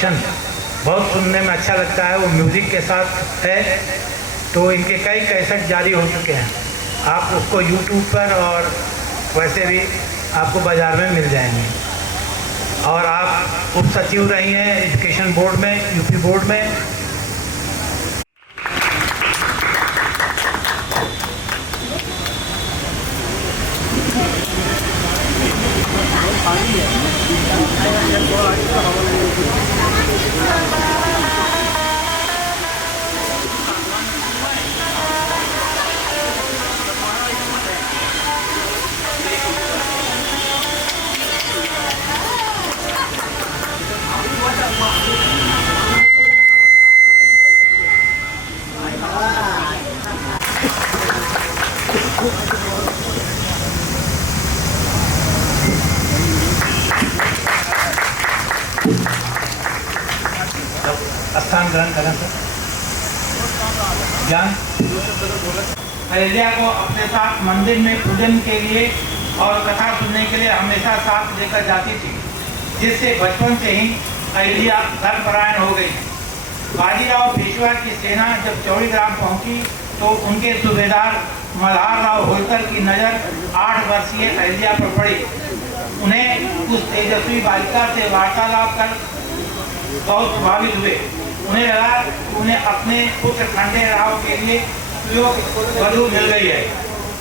Composition बहुत सुनने में अच्छा लगता है, वो म्यूज़िक के साथ है। तो इनके कई कैसेट जारी हो चुके हैं, आप उसको यूट्यूब पर और वैसे भी आपको बाज़ार में मिल जाएंगे। और आप उप सचिव रही हैं एजुकेशन बोर्ड में, यूपी बोर्ड में। स्थान ग्रहण करें सर। ज्ञान अयोध्या को अपने साथ मंदिर में पूजन के लिए और कथा सुनने के लिए हमेशा साथ लेकर जाती थी, जिससे बचपन से ही अयोध्या धर्मपरायण हो गई। बाजीराव पेशवा की सेना जब चौड़ीग्राम पहुंची तो उनके सूबेदार मल्हार राव होलकर की नज़र 8 वर्षीय अयोध्या पर पड़ी। उन्हें उस तेजस्वी बालिका से वार्तालाप कर बहुत प्रभावित हुए। उन्हें लगा कि उन्हें अपने पुत्र खंडे राव के लिए वधू मिल गई है।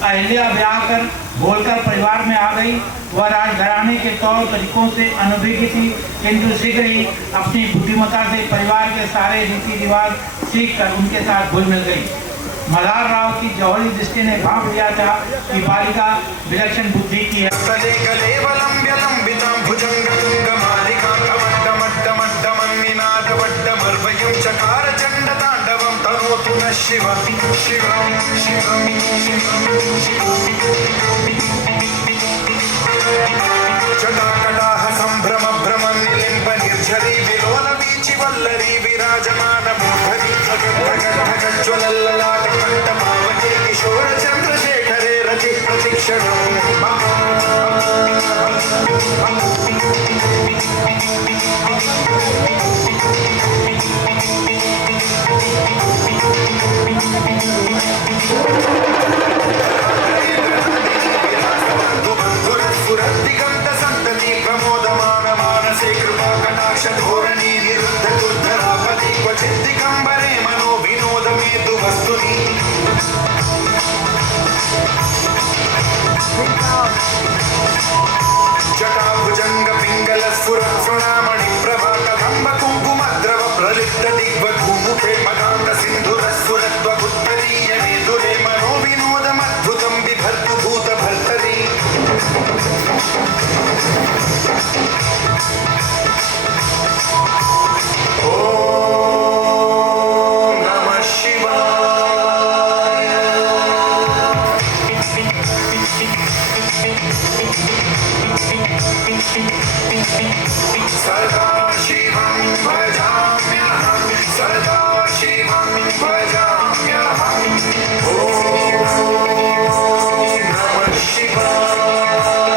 अहिल्या ब्याह कर होलकर परिवार में आ गई। वह राजघराने के तौर तरीकों से अनभिज्ञ थी, किंतु शीघ्र ही अपनी बुद्धिमत्ता से परिवार के सारे रीति रिवाज सीख कर उनके साथ घुल मिल गई। मल्हार राव की जौहरी दृष्टि ने भांप लिया था कि बालिका विलक्षण बुद्धि की है। जटाकटाह संभ्रम भ्रम निलिम्ब निर्झरी विलोल वीचि वल्लरी विराजमान मूर्धनि ज्वलल्ललाट कंठमावके किशोर चंद्रशेखरे रचि प्रतिक्षणम् जटाभुजंग पिंगल स्फुर स्वर्णामणि प्रभा कदंब कुंकुम द्रव प्रलिप्त दिग्वधूमुखे मदांत सिंधुर स्फुरत्वगुत्तरीय मेदुरे मनो विनोदमद्भुतं बिभर्तु भूत भर्तरी। ओम नमः शिवाय। सदाशिवं भजाम्यहं सदाशिवं भजाम्यहं। ओम नमः शिवाय।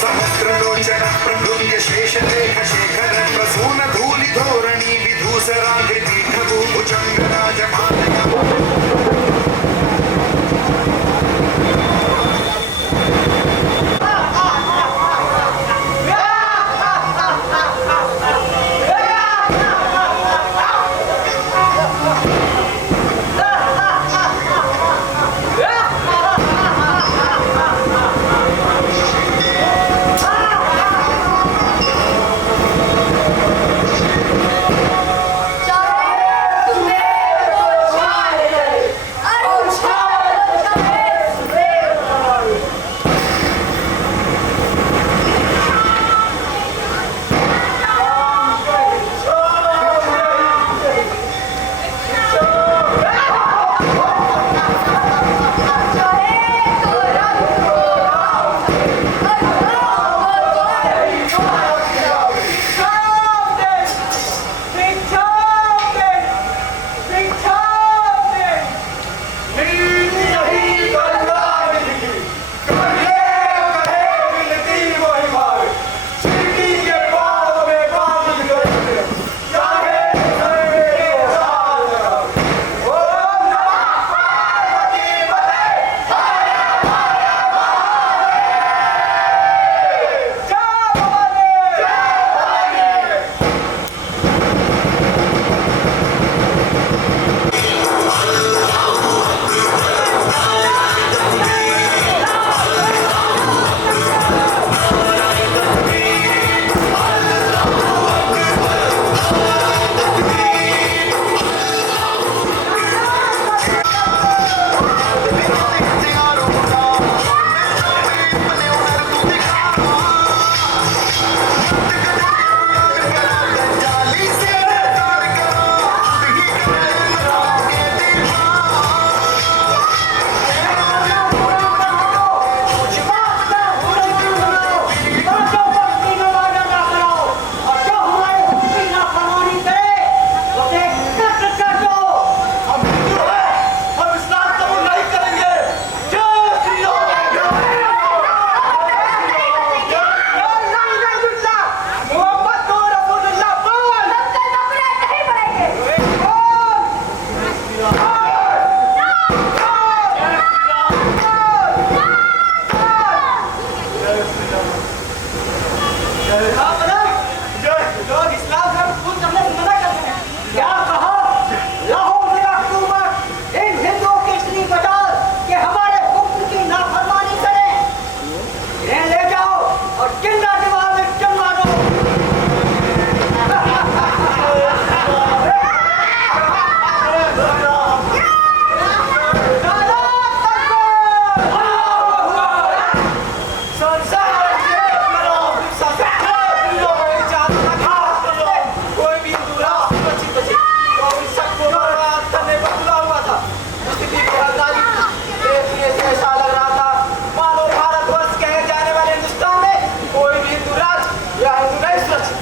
सहस्रलोचन प्रभृत्य शेषलेख शेखर प्रसून धूलि धोरणी विधूसराकृति भुजंग राजमान।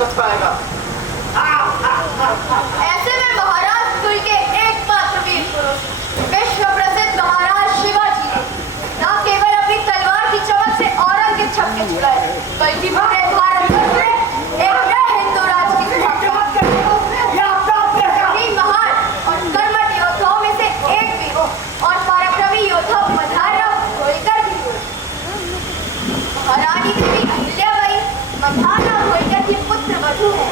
बच पाएगा। ऐसे में महाराज कुल के एकमात्र वीर पुरुष विश्व प्रसिद्ध महाराज शिवाजी न केवल अपनी तलवार की चमक से औरंगजेब छक्के छुड़ाए, बल्कि पूरे भारतवर्ष में एक नए हिंदू राज की स्थापना की। महान और कर्मठ योद्धाओं में से एक भी हो और पराक्रमी योद्धा मल्हारराव होलकर भी हो। महारानी देवी अहिल्याबाई मल्हारराव होलकर की पुत्र वधू है।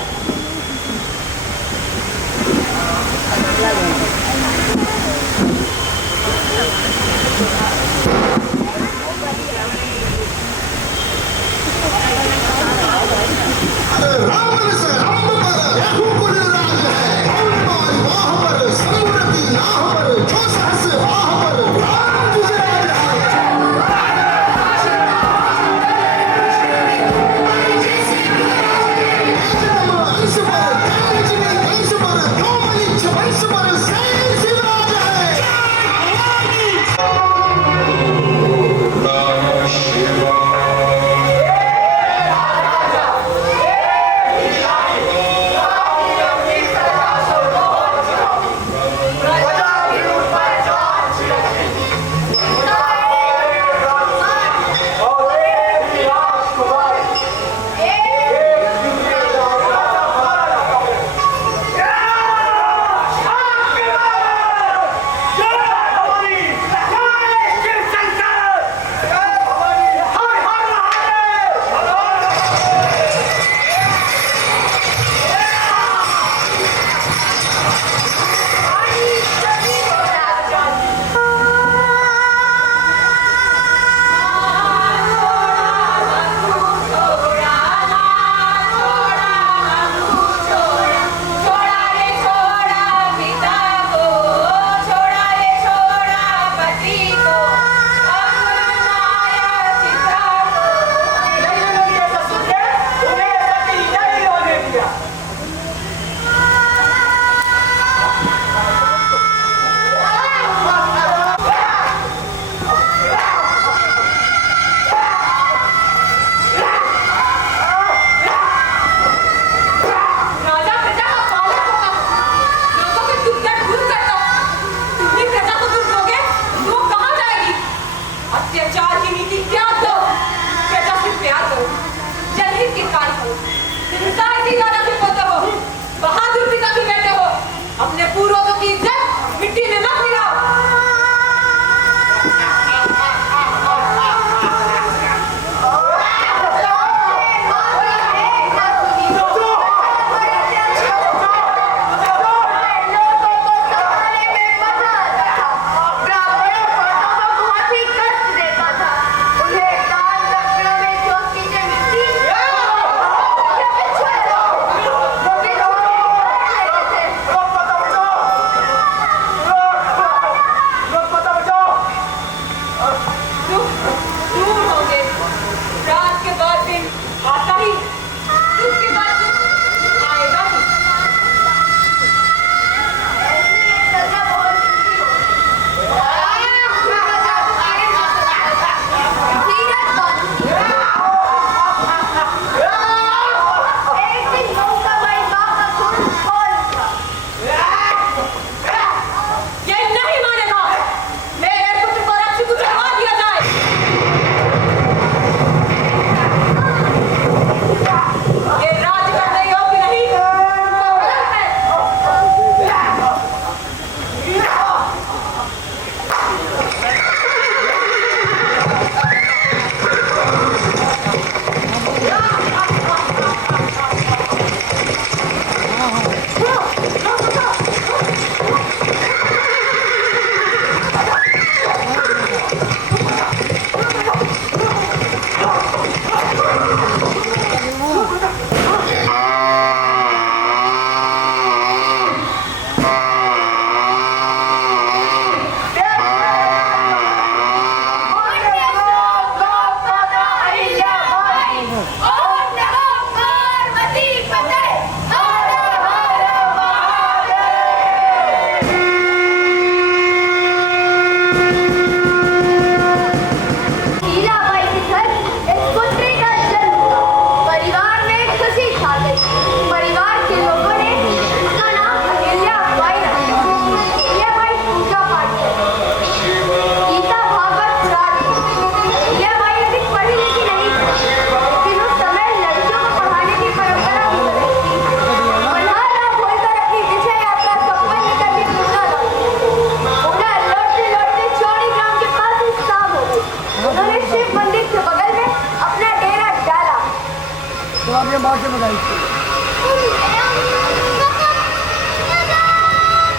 तो आप ये बात से बताइए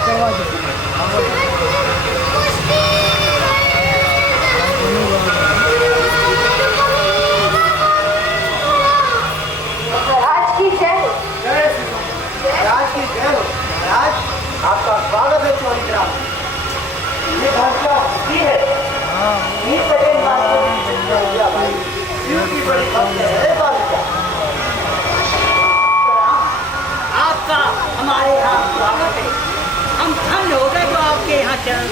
करवा महाराज की जय हो। महाराज की जय हो। महाराज आपका स्वागत है चौरी ग्राम। ये भाषा की है ये बड़े भाई की बड़ी भक्त है बालिका। आपका हमारे यहाँ स्वागत है। हम धन्य हो गए जो आपके यहाँ चरण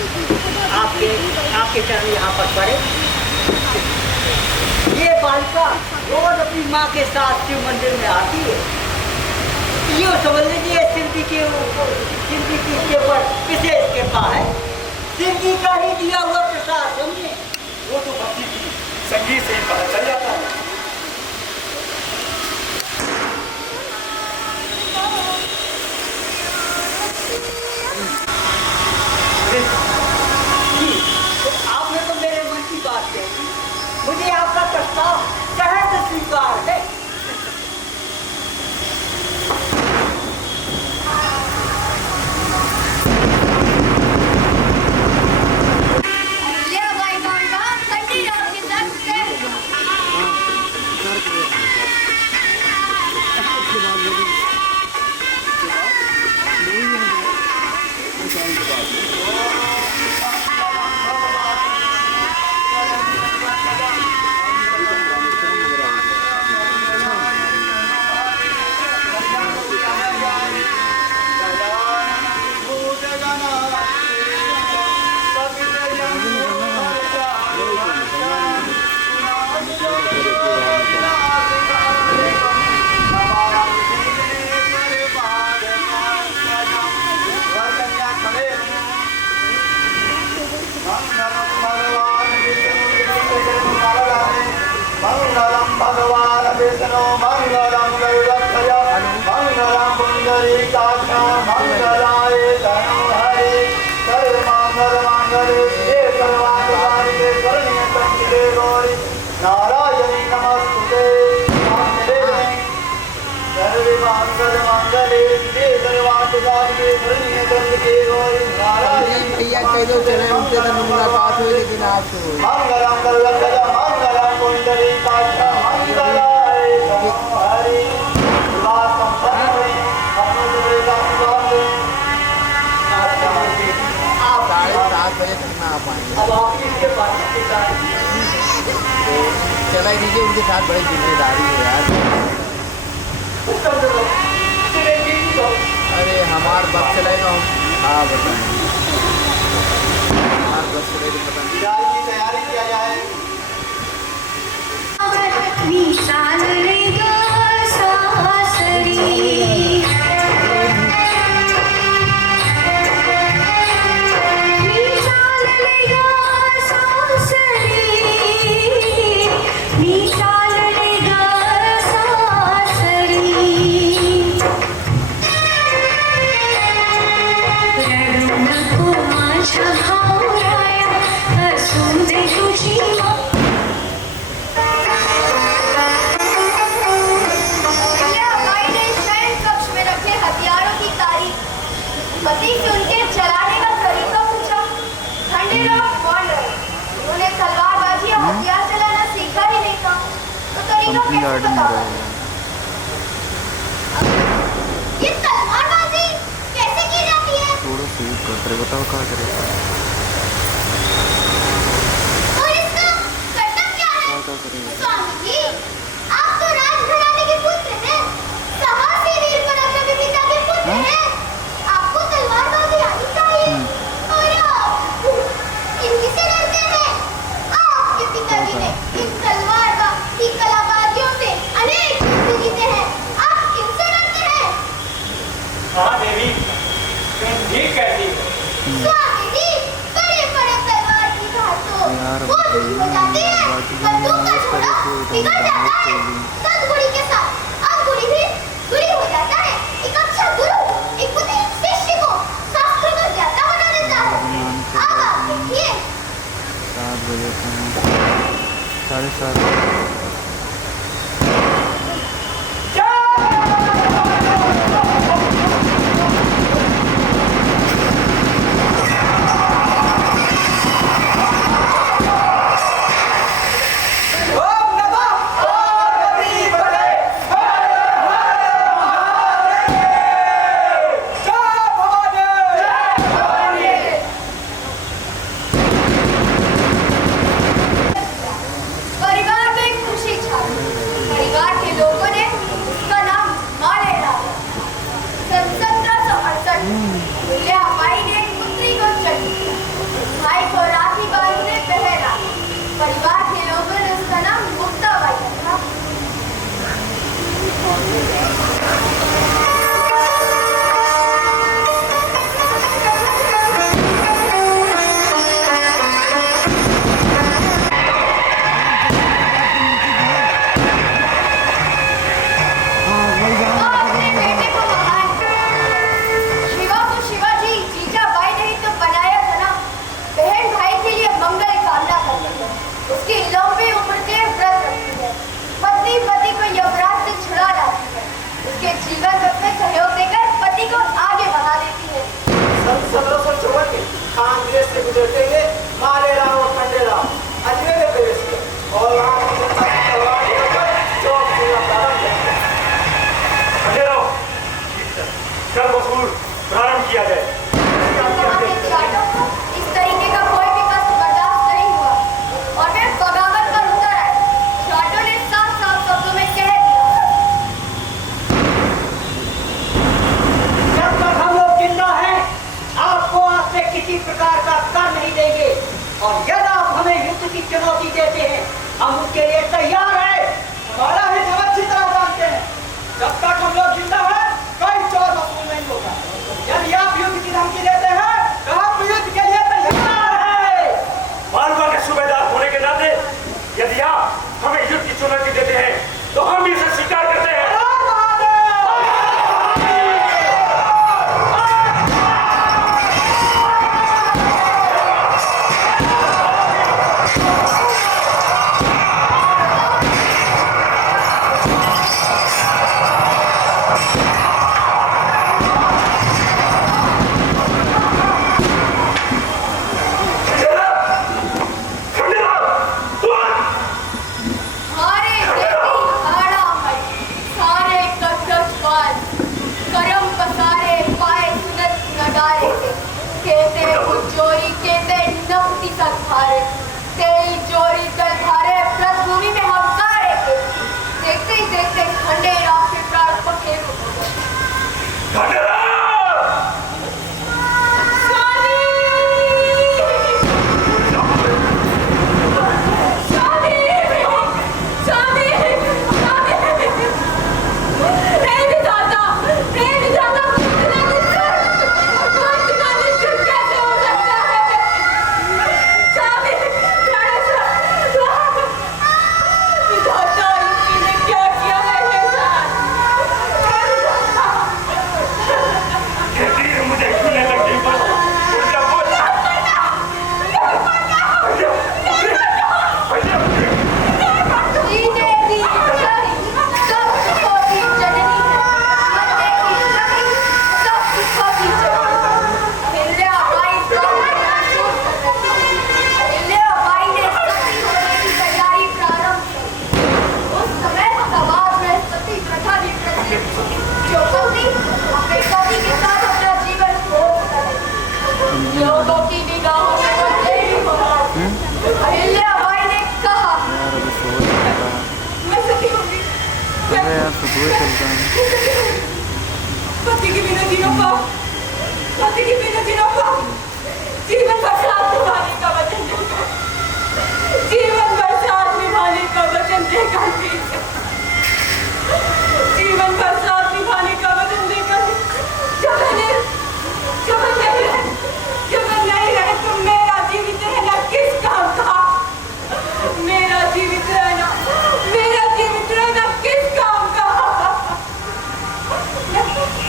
आपके चरण यहाँ पर पड़े। ये बालिका रोज अपनी माँ के साथ शिव मंदिर में आती है। ये समझ लीजिए सिद्धि के ऊपर विशेष कृपा है। सिद्धि का ही दिया हुआ प्रसाद समझे। वो तो भक्ति की संगीत से ही पता चल जाता है। आपने तो मेरे मन की बात कही। मुझे आपका प्रस्ताव सहर्ष स्वीकार है। अहिल्या बाई बांका खंडीराव के साथ जय हो। मंगलम भगवान विष्णु मंगलम गरुड़ध्वज मंगलम पुंडरीकाक्ष मंगलाय तनो हरे सर्वमंगल मांगल्ये शिवे सर्वार्थसाधिके शरण्ये त्र्यंबके गौरी नारायणी नमस्तुते सर्वमंगल मांगल्ये शिवे सर्वार्थसाधिके शरण्ये त्र्यंबके गौरी नारायणी भैया कह दो चले उनसे तो मुलाकात हुई लेकिन आपसे हुई। मंगलम गरुड़ध्वज मंगलम पुंडरीकाक्ष मंगलाय तनो हरि वासं सन्मि अनुदेवं स्वामी। 7:30 बजे तक ना आ पाएंगे अब आप इसके बाद के साथ तो चला ही दीजिए। उनके साथ बड़ी जिम्मेदारी है यार। उत्तम दो तेरे जी को अरे हमार बस चलेगा हम। हाँ बताएं हमार बस चलेगा पता नहीं। विदाई की तैयारी किया जाए। विशाल रे ग सासरी विशाल रे ग सासरी विशाल रे ग सासरी रडू नको माझ्या भावराया हसून दे तुझी मा पति से उनके चलाने का तरीका पूछा। खंडेराव कौन रहे? उन्होंने तलवारबाजी या हथियार चलाना सीखा ही नहीं था, तो तरीका कैसे बताओ? ये तलवारबाजी कैसे की जाती है? थोड़ा सा कर बताओ क्या करें। और इसका कर्तव्य क्या है? स्वामी जी, आप तो राजघराने के पुत्र हैं, साहसी वीर पराक्रमी पिता के पुत्र हैं। आपको तलवारबाजी आनी चाहिए। और आप इनकी से डरते हैं। आपके पिताजी ने इन तलवारबाजी कलाबाजियों से अनेक युद्ध जीते हैं। आप इनसे डरते हैं? हाँ देवी तुम ठीक कहती हो। स्वामी जी, बड़े तलवार की धार तो वो दुखी हो जाते हैं। बंदूक का छोड़ा बिगड़ जाता है। सद्गुणी के साथ अवगुणी भी गुणी हो जाता है। एक अच्छा गुरु एक बुद्धिमान शिष्य को शास्त्र का ज्ञाता बना देता है। अब आप देखिए 7 बजे तक 7:30 ये जोरी के ते नमती सद्भारे तेई जोरी दलधारे प्रभूमि में हम कारे के देखते ही देखते खंडेरा के प्राण पखेरु हो गए। खंडेरा! पति के बिना जीना पाओ, पति के बिना जीना पाओ, जीवन भर साथ निभाने का वचन देगा, जीवन भर साथ निभाने का वचन देगा, जीवन भर साथ निभाने का वचन देगा। जब नहीं रहे तो मेरा जीवित रहना किस काम का? मेरा जीवित रहना किस काम का?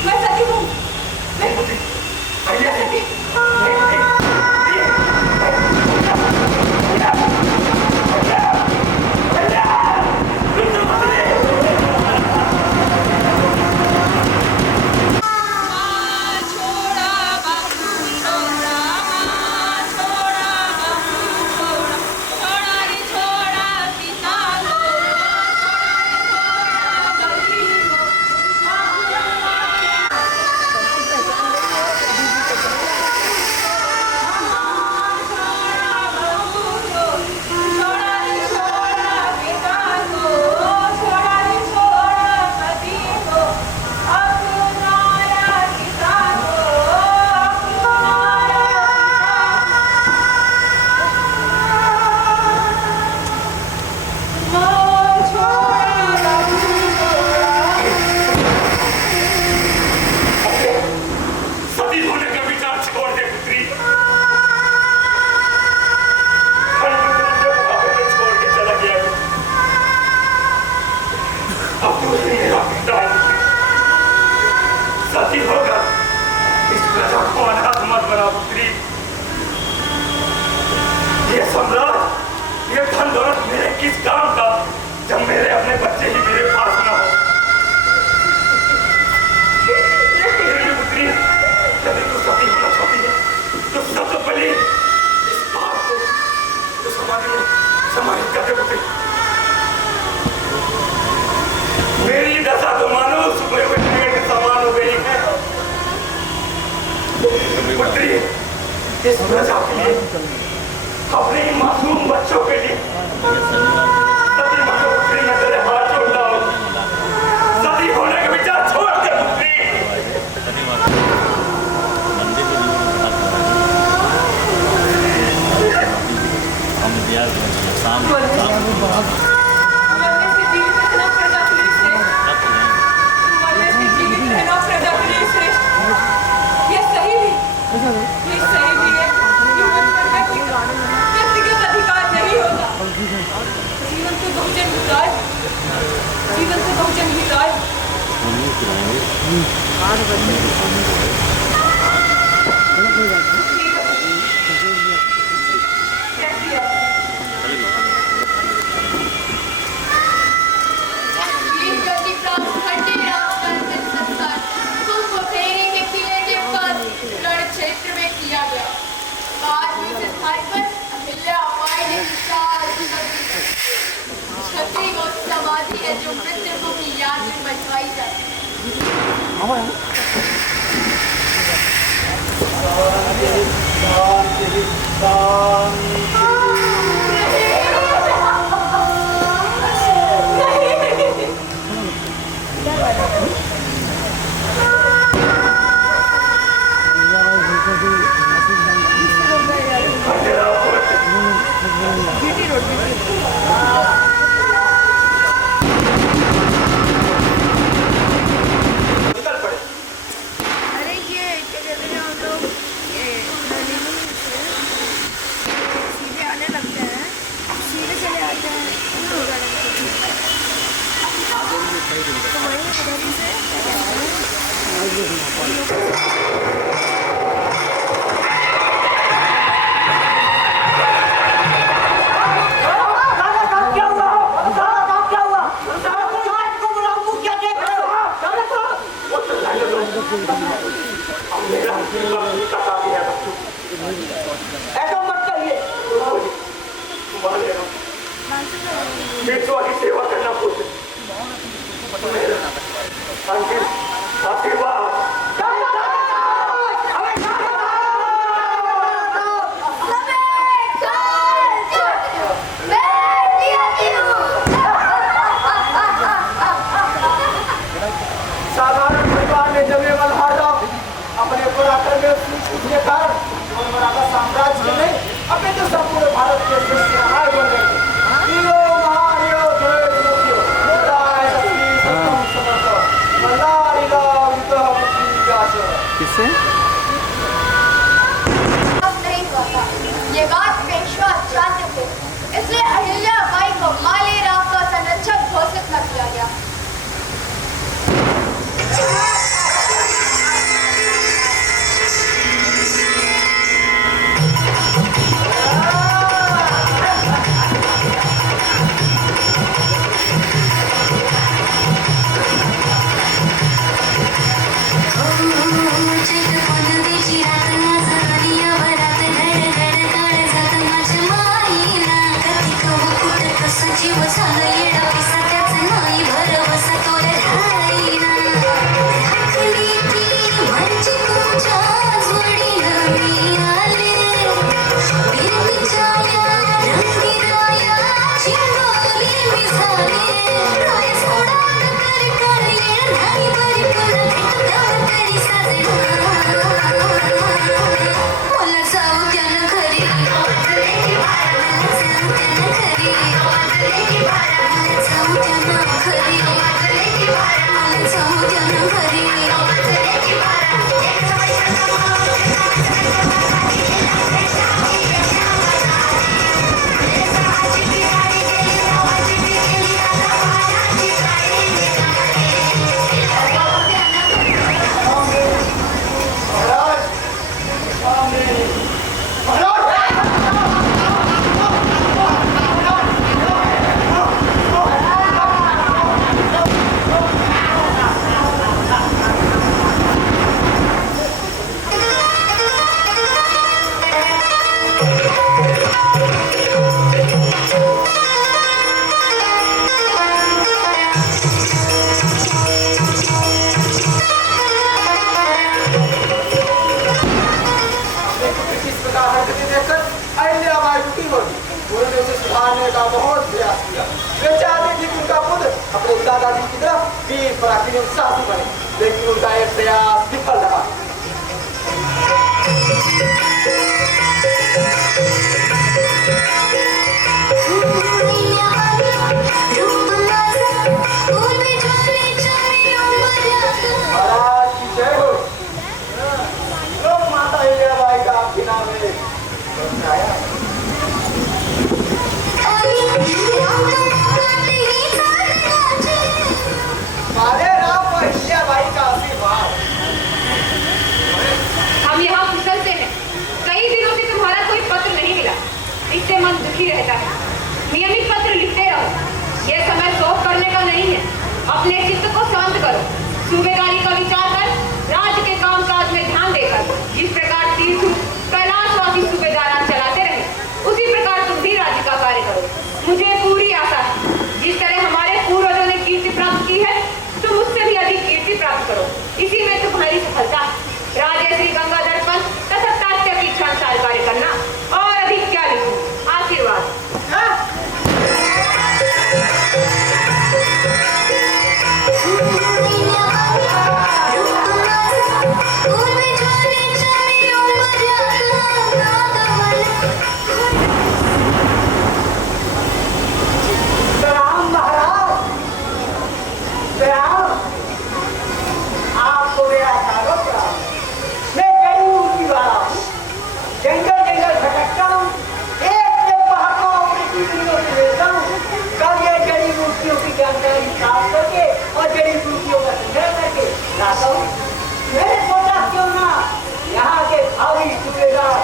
मैं सती हूँ। मैं सती। मेरी दशा तो मानो सुबह में के समान हो गई है। पुत्री, इस प्रजा के लिए, अपने मासूम बच्चों के लिए सती मानो पुत्री, मैं तेरे हाथ जोड़ता हूँ। सती होने का विचार छोड़ दे पुत्री। जीवन से बहुजन हिताय। क्षेत्र में किया गया। बाद में इस स्थान पर अहिल्या बाई ने क्षत्रिय को समाधि है जो मृत्यु की याद में बनवाई जाती है। निकल पड़े। अरे ये क्या कहते हैं हम लोग, ये नली में सीधे आने लगते हैं, सीधे चले आते हैं तो वही उधर ही से क्या कहते हैं, मेरा कटा दिया ऐसा मत करिए। तुम्हारे बेटों की सेवा करना पूछे आशीर्वाद साधारण परिवार में जमे मल्हारा अपने पराक्रम में पूछने कारण और मराठा साम्राज्य के नहीं अपने तो संपूर्ण भारत के सिरहार बन गए। वीरों महायोधों योगियों राय श्री सतम समर्थ मल्हारी लाल युद्ध विकास। किससे? अब नहीं हुआ था। ये बात पेशवा चाहते थे, इसलिए अहिल्या बाई को माली राव का संरक्षक घोषित कर दिया गया। जीव सांग येडा पिसा त्याचं नाही भरवसा तो राहीना राखली ती माझी तुझ्या जोडीनं मी आले वीरतीच्या या रंगीराया चिंबोरी मी झाले राय सोडात कर येड नाही बरी पुन्हा भेटल्यावर तरी साजना मला जाऊ त्यानं घरी दादाजी की तरह वीर पराक्रमी साहसी बने, लेकिन उनका एक प्रयास विफल रहा। महाराज की जय हो। लोक माता अहिल्याबाई का आपके नाम है मारे राम और अहिल्याबाई का आशीर्वाद। हम यहाँ फिसलते हैं, कई दिनों से तुम्हारा कोई पत्र नहीं मिला, इससे मन दुखी रहता है। नियमित पत्र लिखते रहो, यह समय शोक करने का नहीं है। अपने चित्त को शांत करो, सूबेदारी का विचार कर, राज्य के कामकाज में ध्यान देकर जिस प्रकार तीर्थ कैलाशवासी सूबेदार चलाते रहे, उसी प्रकार तुम भी राज्य का कार्य करो। मुझे पूरी आशा है, जिस तरह हमारे पूर्वजों ने कीर्ति प्राप्त की है, तुम उससे भी अधिक कीर्ति प्राप्त करो। इसी में तुम्हारी सफलता। राजे श्री गंगाधर पंत तथा तात्या की इच्छानुसार कार्य करना और राघव, मैंने सोचा क्यों ना यहाँ के भावी सूबेदार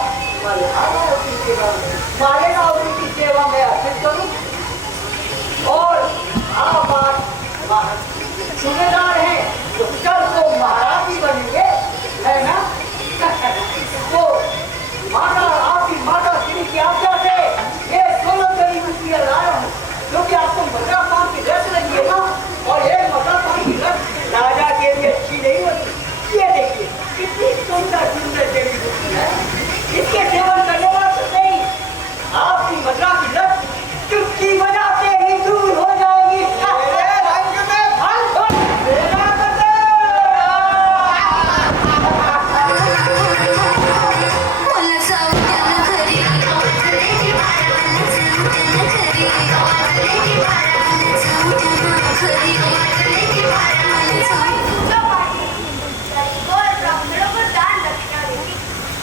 मालेगांव की सेवा में अर्पित करूं और आप सूबेदार हैं तो कल को महाराज ही बनेंगे, है ना? तो माता, आपकी माता श्री की आज्ञा से ये 16 गरी रुपया लाया हूँ, क्योंकि आपको मदरा पान की रस लगी है ना, और ये मदरा पान की रस राजा के लिए अच्छी नहीं होती। ये देखिए कितनी सुंदर सुंदर देवी होती है, इसके सेवन करने वाला नहीं, आपकी मदरा की रस चुटकी बजाते ही दूर हो जाएगी।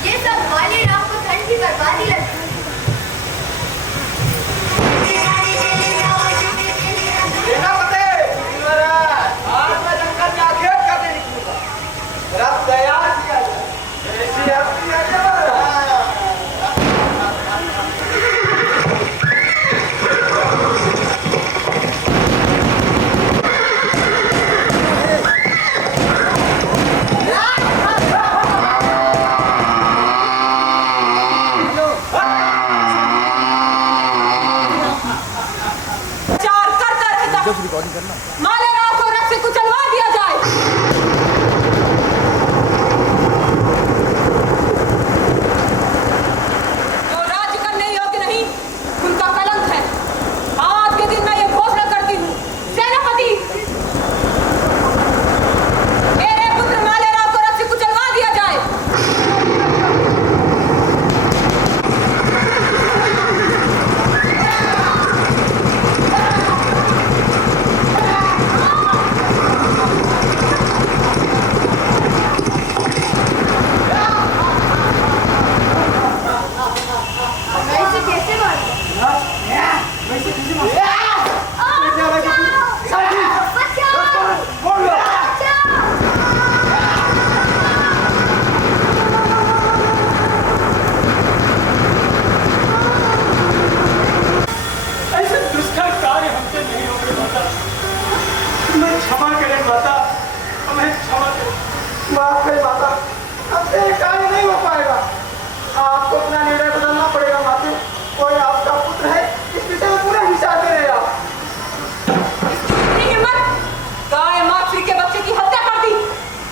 ये सब माली राम को धन की बर्बादी लगती है। मालेगांव को रथ से कुचलवा दिया जाए। जो राज्य करने योग्य नहीं, उनका कलंक है। आज के दिन मैं ये घोषणा करती हूँ, सेनापति, मेरे पुत्र मालेगांव को रथ से कुचलवा दिया जाए। माफ करें माता, अब ये कार्य नहीं हो पाएगा, आपको अपना निर्णय बदलना पड़ेगा माते। कोई आपका पुत्र है, इस विषय में पूरा हिसाब दे रहे आप। गाय मातृ के बच्चे की हत्या कर दी,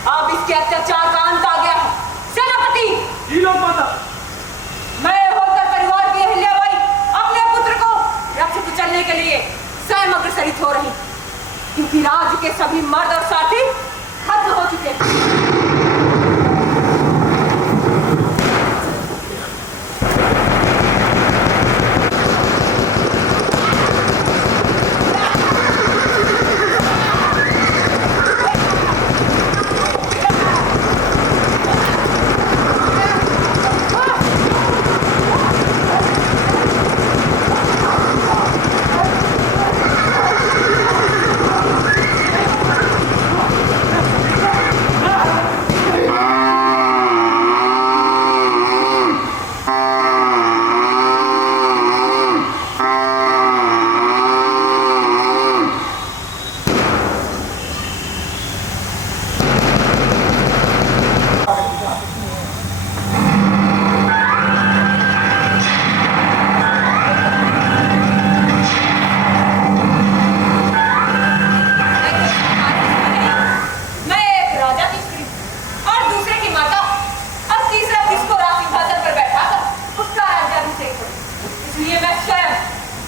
अब इसके अत्याचार का अंत आ गया है। सेनापति, जी लो माता। मैं होकर परिवार की अहिल्याबाई अपने पुत्र को रथ से कुचलने के लिए स्वयं अग्रसरित हो रही, क्योंकि राज्य के सभी मर्द और साथी खत्म हो चुके हैं।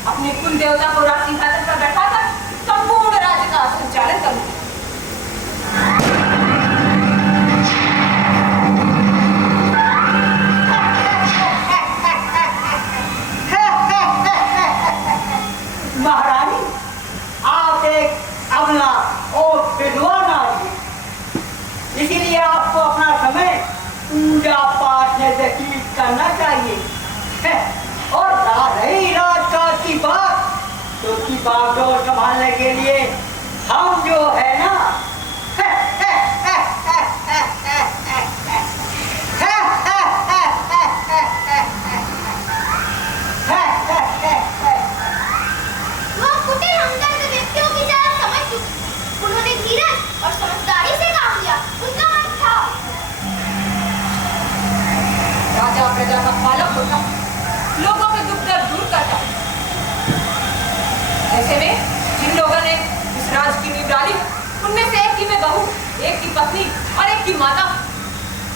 अपने कुल देवता को राज सिंहासन पर बैठाकर संपूर्ण राज्य का संचालन करूंगी। महारानी, आप एक अबला और विधवा नारी, इसीलिए आपको अपना समय पूजा पाठ में व्यतीत करना चाहिए। और रही राजकाज की बात, तो उसकी बागडोर संभालने के लिए हम जो है ना, एक की पत्नी और एक की माता,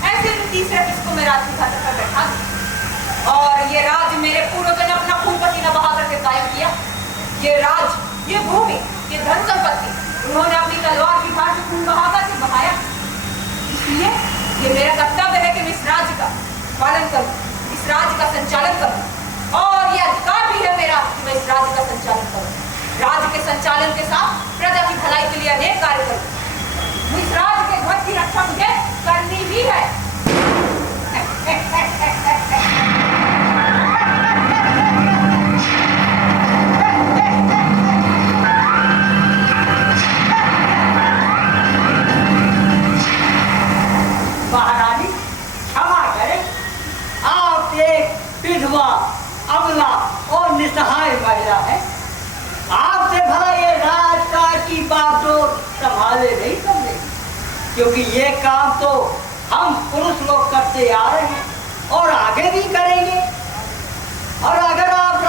ऐसे में तीसरे किसको मैं राज सिंहासन पर बैठा दूं? और ये राज मेरे पूर्वजों ने अपना खून पसीना बहा करके कायम किया। ये राज, ये भूमि, ये धन संपत्ति उन्होंने अपनी तलवार की धार से खून बहा करके बहाया। इसलिए ये मेरा कर्तव्य है कि मैं इस राज्य का पालन करूं, इस राज्य का संचालन करूं, और ये अधिकार भी है मेरा कि मैं इस राज्य का संचालन करूं। राज्य के संचालन के साथ प्रजा की भलाई के लिए अनेक कार्य करूं। इस राज्य के ध्वज की रक्षा मुझे करनी ही है। महारानी क्षमा करें, आप एक विधवा, अबला और निसहाय महिला है। आपसे भला ये राजकाज की बागडोर संभाले नहीं सकते, क्योंकि ये काम तो हम पुरुष लोग करते आ रहे हैं और आगे भी करेंगे। और अगर आप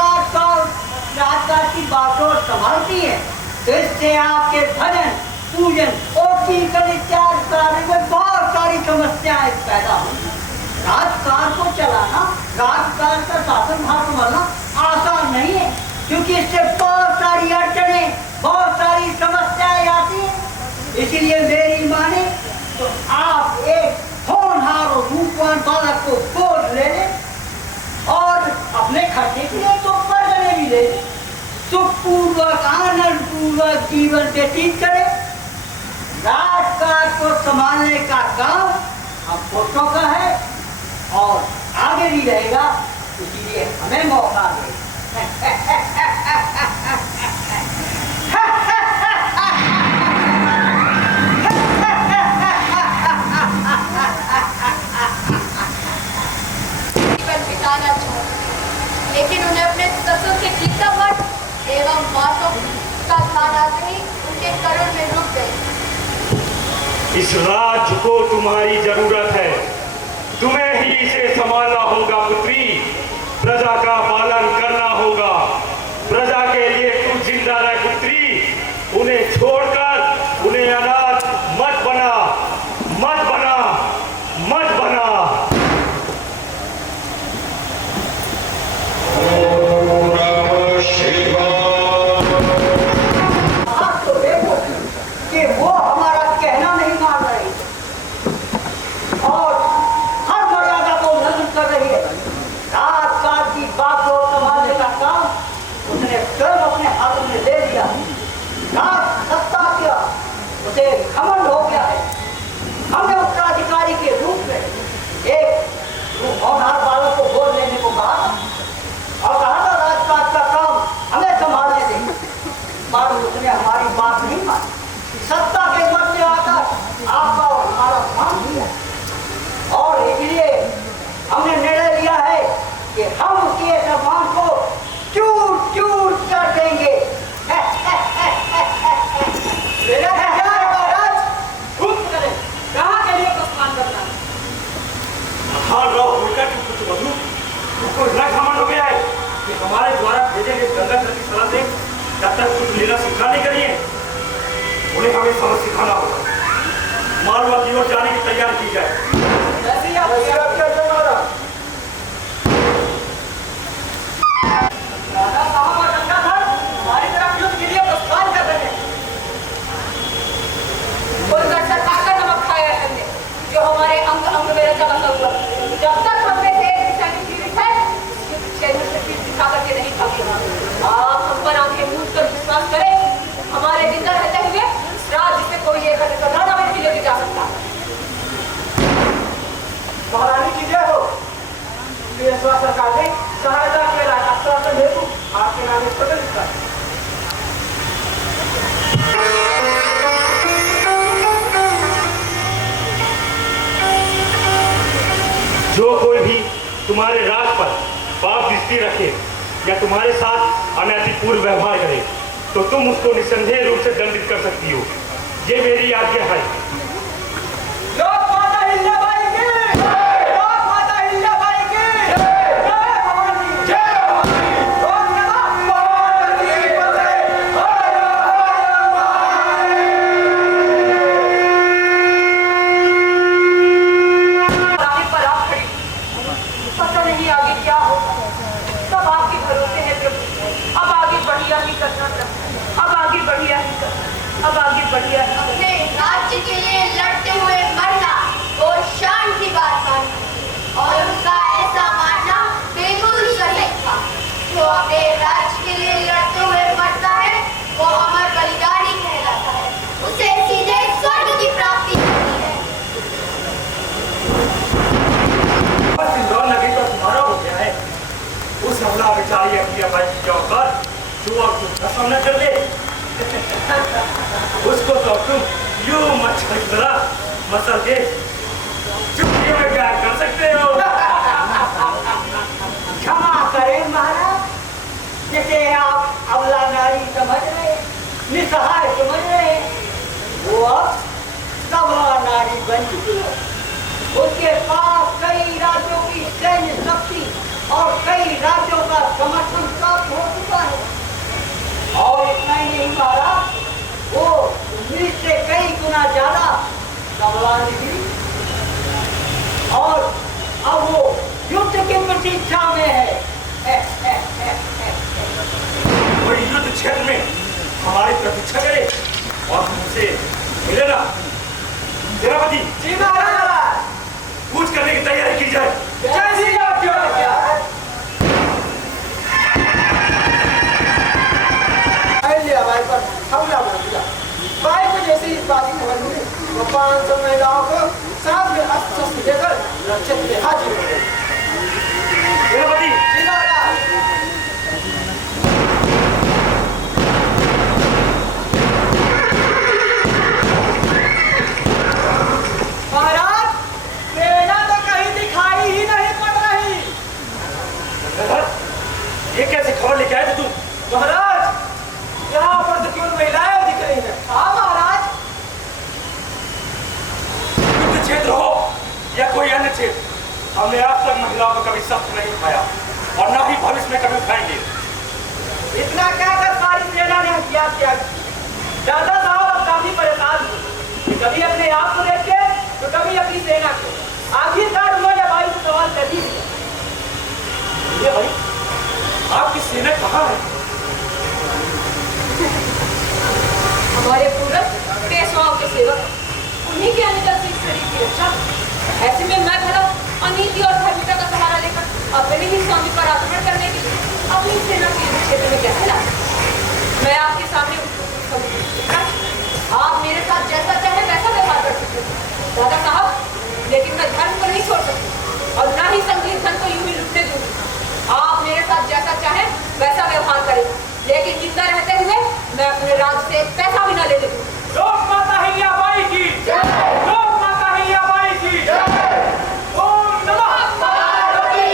राजकाज की बागडोर संभालती हैं तो इससे आपके भजन, पूजन और कीर्तन इत्यादि कार्य में बहुत सारी समस्याएं पैदा होंगी। राजकाज को चलाना, राजकाज का शासन भार संभालना आसान नहीं है, क्योंकि इससे बहुत सारी अड़चने, बहुत सारी समस्याएं आती हैं। इसलिए मेरी माने तो आप एक होनहार और रूपवान बालक को गोद ले लें और अपने खर्चे के लिए तो कर्ज भी ले लें, सुखपूर्वक आनंद पूर्वक जीवन व्यतीत करें। राजकाज को संभालने का काम हम पुरुषों का है और आगे भी रहेगा, इसीलिए हमें मौका दें। जीवन बिताना चाहते, लेकिन उन्हें अपने ससुर के गीतावट एवं मातों का ध्यान आते ही उनके करुण में रुक गए। इस राज्य को तुम्हारी जरूरत है, तुम्हें ही इसे संभालना होगा पुत्री। प्रजा का पालन करना होगा, प्रजा के लिए तू जिंदा रह पुत्री। उन्हें छोड़कर उन्हें अनाथ मत बना, मत बना, मत बना। आप तो देखो कि वो हमारा कहना नहीं मान रही और हर मर्यादा को उल्लंघन कर रही है। राजकाज की बात को संभालने का काम उसने स्वयं अपने हाथों में ले लिया। राज सत्ता किया, उसे घमंड हो गया है। हमने उत्तराधिकारी के रूप में एक होनहार बालक को गोद लेने को कहा और कहा था राजकाज का काम हमें संभालने दें, पर उसने हमारी बात नहीं मानी। सत्ता के मत में आकर आपका और हमारा मान दिया और इसलिए हमने निर्णय लिया है कि हम उसके सम्मान को चूर चूर कर देंगे। महाराज खुद करें, कहाँ के लिए प्रस्थान करना है? हाँ रहो उल्टा कि कुछ बदलू, उसको इतना घमंड हो गया है कि हमारे द्वारा भेजे गए गंगा जल की सलाह से जब तक कुछ लीला शिक्षा नहीं करी है, उन्हें हमें सबक सिखाना होगा। मालवा की ओर जाने की तैयारी की जाए। राजा साहब और गंगाधर हमारी तरफ युद्ध के लिए प्रस्थान कर रहे हैं। उनका सरकार का नमक खाया है हमने, जो हमारे अंग अंग में रचा बसा हुआ। जब तक हम में से एक दिशा की जीवित है, शरीर से पीठ दिखा करके नहीं खाते। आप हम पर आंखें मूंद कर विश्वास करें, हमारे जिंदा रहते हुए राज्य से कोई एक खजाना भी लेके जा सकता। महारानी की जय हो। सरकार ने सहायता के आश्वासन हेतु आपके नाम एक पत्र लिखा। जो कोई भी तुम्हारे राज पर पाप दृष्टि रखे या तुम्हारे साथ अनैतिकपूर्ण व्यवहार करे तो तुम उसको निसंदेह रूप से दंडित कर सकती हो। ये मेरी आज्ञा है। लोक माता हिल्याबाई की जय। लोक माता हिल्याबाई की जय। जय भवानी, जय भवानी। लोक माता भवानी की जय। जरा मसल के चुटकियों में प्यार कर सकते हो। क्षमा करें महाराज, जिसे आप अबला नारी समझ रहे, निसहाय समझ रहे, वो अब सबला नारी बन चुकी है। उसके पास कई राज्यों की सैन्य शक्ति और कई राज्यों का समर्थन प्राप्त हो चुका है। और इतना ही नहीं महाराज, वो उम्मीद से कई गुना ज्यादा सबला निकली और अब वो युद्ध की प्रतीक्षा में है। वही युद्ध क्षेत्र में हमारी प्रतीक्षा करे और हमसे मिले ना। सेनापति जी महाराज, कूच करने की तैयारी की जाए। जय श्री राम। भाई पर हमला बोल दिया। भाई को जैसे इस बात की खबर मिली, वो 500 महिलाओं को साथ में अस्त्र शस्त्र लेकर रक्षित में हाजिर हो गए। सेनापति जी महाराज। महाराज, सेना तो कहीं दिखाई ही नहीं पड़ रही। ये कैसी खबर लेके आए थे तुम? महाराज, यहाँ पर तो केवल महिलाएं दिख रही हैं। हाँ महाराज, युद्ध क्षेत्र हो या कोई अन्य क्षेत्र, हमने आज तक महिलाओं को कभी शस्त्र नहीं उठाया और न ही भविष्य में कभी उठाएंगे। इतना कहकर सारी सेना ने हथियार त्याग दिए। दादा साहब अब काफी परेशान थे, कभी अपने आप को देख के तो कभी अपनी सेना को। आखिरकार उन्होंने भाई से सवाल कर ही दिया। ये भाई, आपकी सेना कहाँ है? हमारे पूरब पेशवाओं के सेवक, उन्हीं के अनुगत से इस शरीर की रक्षा। ऐसे में मैं भला अनीति और धर्मिता का सहारा लेकर अपने ही स्वामी पर आक्रमण करने के लिए अपनी सेना के क्षेत्र में कैसे ला? मैं आपके सामने आप मेरे साथ जैसा चाहे वैसा व्यवहार कर सकते हैं दादा साहब, लेकिन मैं धर्म को नहीं छोड़ सकती और ना ही संगीत धन को यूं ही लुटने दूंगी। आप मेरे साथ जैसा चाहे वैसा व्यवहार करें, लेकिन जिंदा रहते हुए मैं अपने राज से पैसा भी न ले लूं। लोक माता हिल्याबाई की जय। लोक माता हिल्याबाई की जय। ओम नमः पार्वती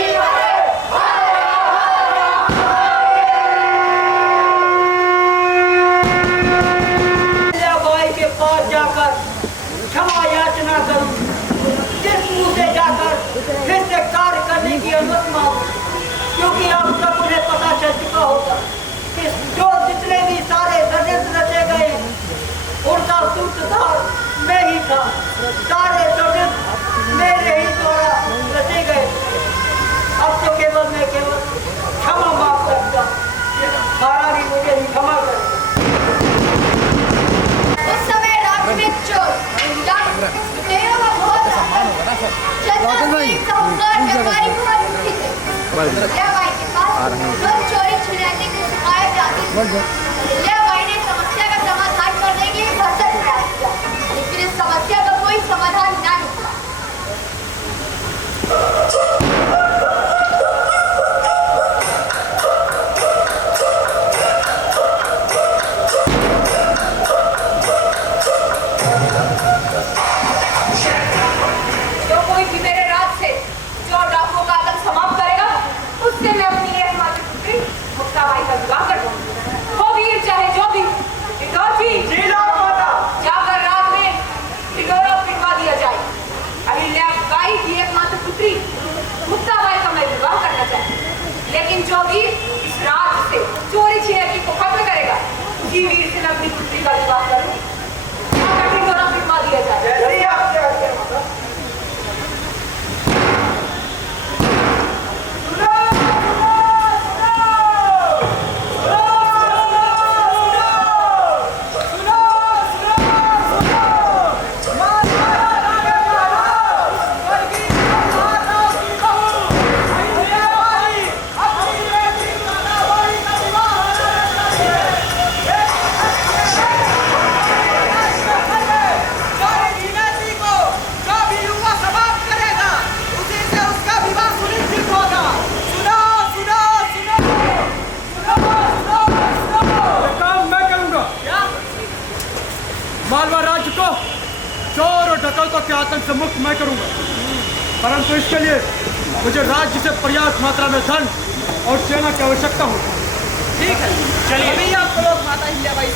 भाई के पास जाकर क्षमा याचना करूं, जिस मुंह से जाकर फिर से कार्य करने की अनुमति मांगू, क्योंकि अब तक उन्हें पता चल चुका होगा कि जो जितने भी सारे षड्यंत्र रचे गए उनका सूत्रधार मैं ही था। सारे षड्यंत्र मेरे ही द्वारा रचे गए। अब तो केवल मैं क्षमा मांग सकता। महारानी मुझे ही क्षमा करें। उस समय रात में चोर तेरा का बहुत व्यापारी बहुत दुखी थे। हिल्याबाई के पास लोग चोरी छिनाने की शिकायत आती थी। हिल्याबाई ने समस्या का समाधान करने के लिए भरसक प्रयास किया, लेकिन इस समस्या का कोई समाधान न निकला। जो कोई भी मेरे राज से चोर डाकुओं का आतंक समाप्त करेगा, उससे मैं अपनी एकमात्र पुत्री मुक्ताबाई का विवाह कर दूंगी। वो वीर चाहे जो भी जाकर रात में ढिंढोरा पिटवा दिया जाए। अहिल्याबाई की एकमात्र पुत्री मुक्ताबाई का मैं विवाह करना चाहती हूँ, लेकिन जो वीर इस राज से चोरी छिनैती को खत्म करेगा, उसी वीर से मैं अपनी पुत्री का विवाह करूंगी। जाकर ढिंढोरा पिटवा दिया जाए। महाराज के आतंक से मुक्त मैं करूंगा, परंतु इसके लिए मुझे राज्य से पर्याप्त मात्रा में धन और सेना की आवश्यकता होगी। ठीक है, चलिए अभी आपको लोग माता हिल्याबाई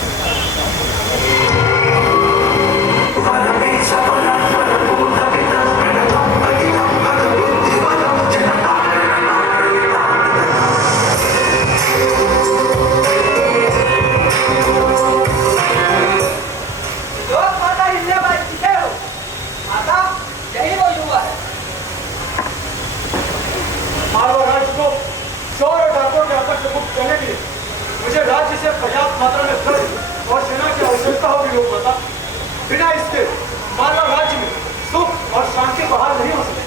मुझे राज्य से पर्याप्त मात्रा में धन और सेना की आवश्यकता होगी लोग माता। बिना इसके मालवा राज्य में सुख और शांति बहाल नहीं हो सकती।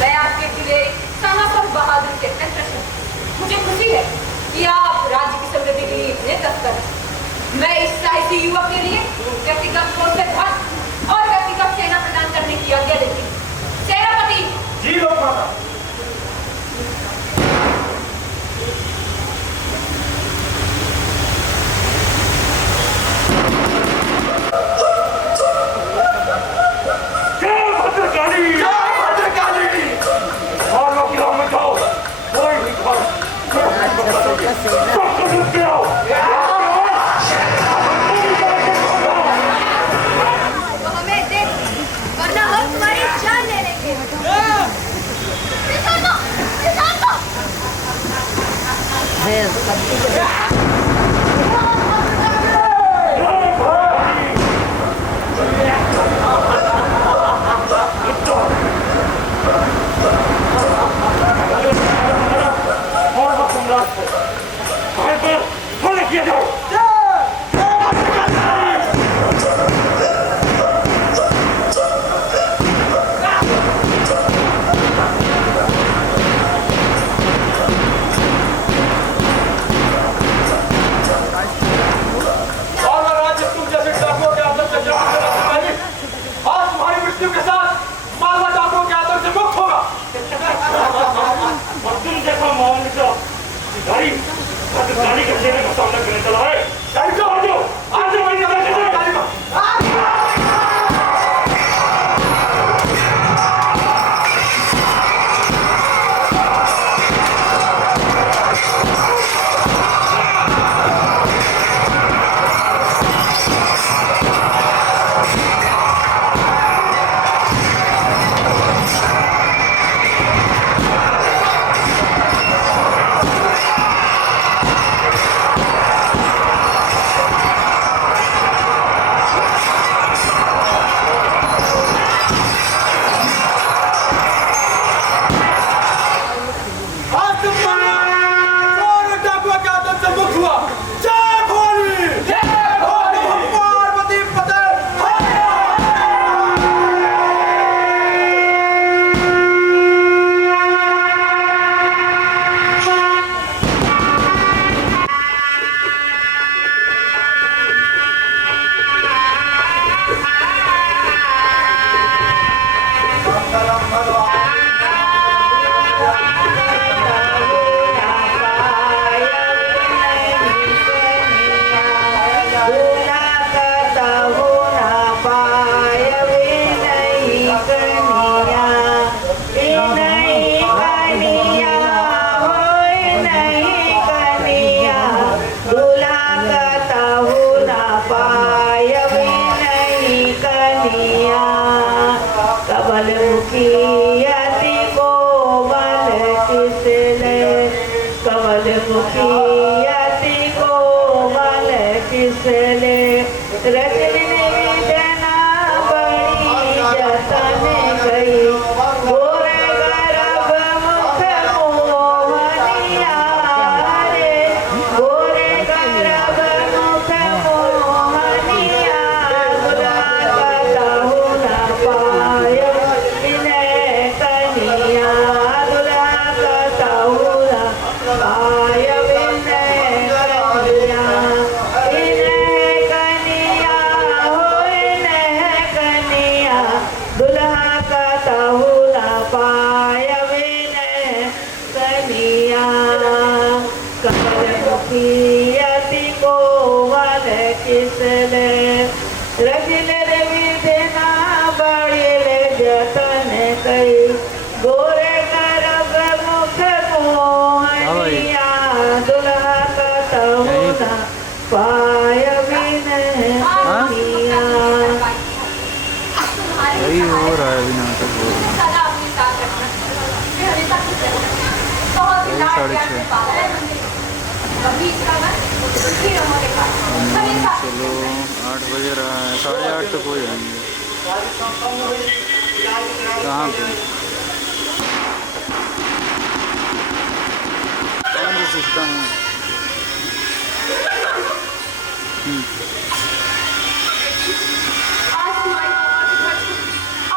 मैं आपके दिले साहस और बहादुरी से प्रसन्न हूं। मुझे खुशी है कि आप राज्य की समृद्धि के लिए इतने तत्पर हैं। मैं इस साहसी युवक के लिए व्यक्तिगत तौर से धन और व्यक्तिगत सेना प्रदान करने की आज्ञा देती हूँ। सेनापति जी लोग माता। हमें दे वरना हम तुम्हारी जान ले लेंगे। गाड़ी के देने का सामना करने चला है। दुल्हा का फेरवी देना बड़ी ले जतन कई गोरे करब मुख मोहनिया दुल्हा का तहुना पाय बिनहिया यही हो रहा है अभी नाटक हो रहा सदा अपने साथ रखना मैं हमेशा खुश रहूंगा बहुत ही लाड प्यार से पाला है मैंने कभी इसका मन दुखी न होने का हमेशा है। चलो 8 बजे रहा है, 8:30 तक हो जाएंगे। कहाँ पे कौन सा सिस्टम है? आज तुम्हारी पापा की घर से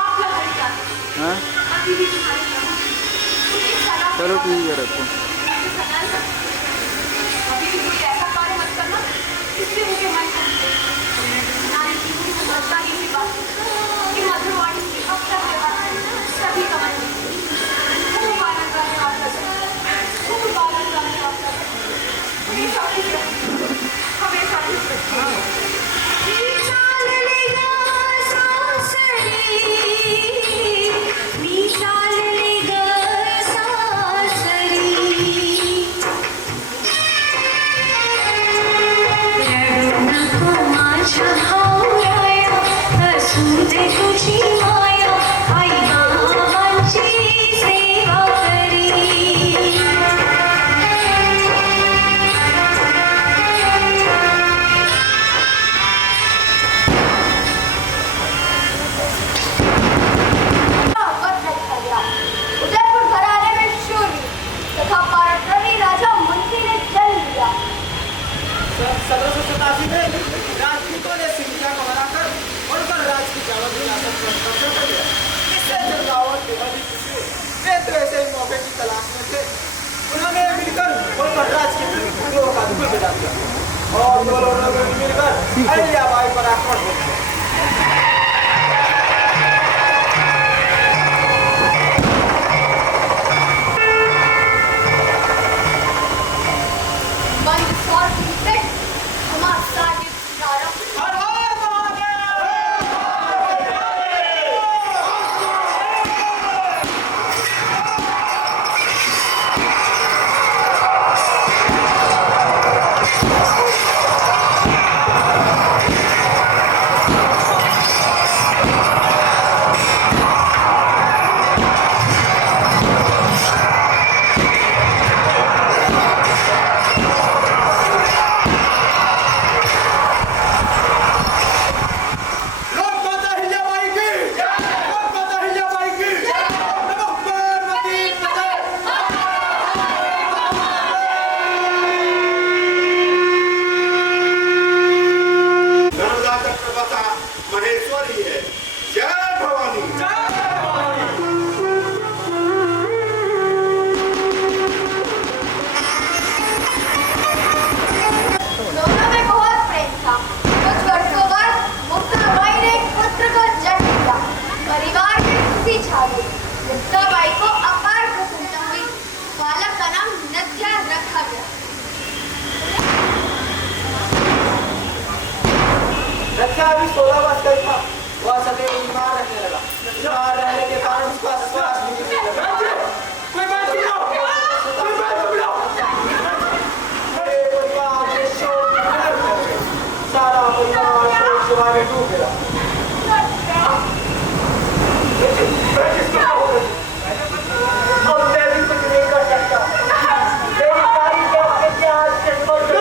आप ना घर जाते हाँ अभी भी तुम्हारी तरह मुझे सलाह चलो ठीक है रखो। अभी भी कोई ऐसा कार्य मत करना इससे मुझे मन नारी की मुझे समझदारी की बात कि मधुरवाणी की अक्सर व्यवहार सभी का मन खूब आनंद करने वाला खूब आनंद करने वाला हमेशा खुश रहो हमेशा खुश रहो उदयपुर घराने में शूर्य तथा पराक्रमी राजा मंत्री ने जन्म लिया 1787 में राजपूतों ने सिंधिया को हराकर मुगल राज की जावत विरासत पर कब्जा कर लिया। इससे चंद्रावत वे तो ऐसे ही मौके की तलाश में थे। उन्होंने मिलकर मुगल राज के विद्रोह का दुख बिता दिया और दोनों लोगों ने मिलकर अहिल्याबाई पर आक्रमण कर दिया। मंद सौर की पेट हमारा साजिद सितारा रक्षा अभी 16 वर्ष का ही था। वह सदैव बीमार रहने लगा। बीमार रहने के कारण उसका श्वास भी नहीं लगा। कोई बात नहीं हो। कोई बात नहीं हो। बड़े परिवार के शोक में डूब गए। सारा परिवार शोक सेवा में डूब गया। और मैं भी कुछ नहीं कर सकता। मेरी सारी जान के हाथ से छोड़ दो।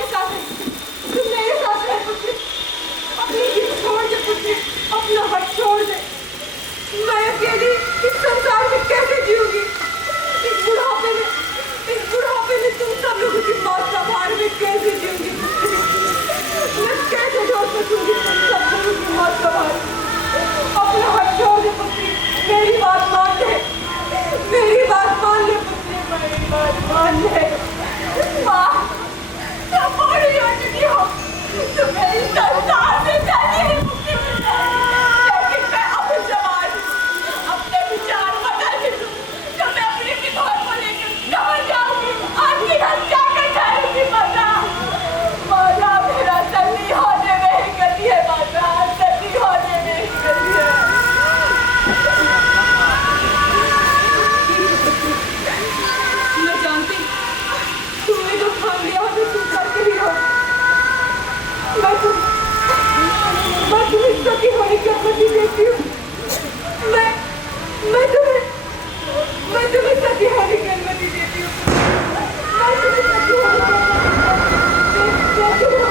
के साथ है, तुम मेरे साथ रह पुत्री। अपनी जिद छोड़ दे पुत्री, अपना हट छोड़ दे। मैं अकेली इस संसार में कैसे जीऊंगी? इस बुढ़ापे में तुम सब लोगों की बात का भार में कैसे जीऊंगी? मैं कैसे छोड़ सकूंगी तुम सब लोगों की बात का भार? अपना हट छोड़ दे पुत्री, मेरी बात मान ले, मेरी बात मान ले पुत्री, मेरी बात मान ले। माँ, तुम बड़ी हो चुकी हो, तुम मेरी संसार से चली मुक्ति मिल जाएगी। लेकिन मैं अब जवान अपने विचार बदल दूँ तो मैं अपनी विधवा को लेकर कहाँ जाऊँगी? आखिर हम क्या कर जाएंगी? माता मेरा सन्नी होने में ही गति है, माता सन्नी होने में ही गति है। मैं जानती तुमने जो ठान लिया है तुम करके ही रहो। मैं तुम्हें सती होने की अनुमति देती हूँ। मैं तुम्हें सती होने की अनुमति देती हूँ। मैं तुम्हें सती होने की अनुमति देती हूँ।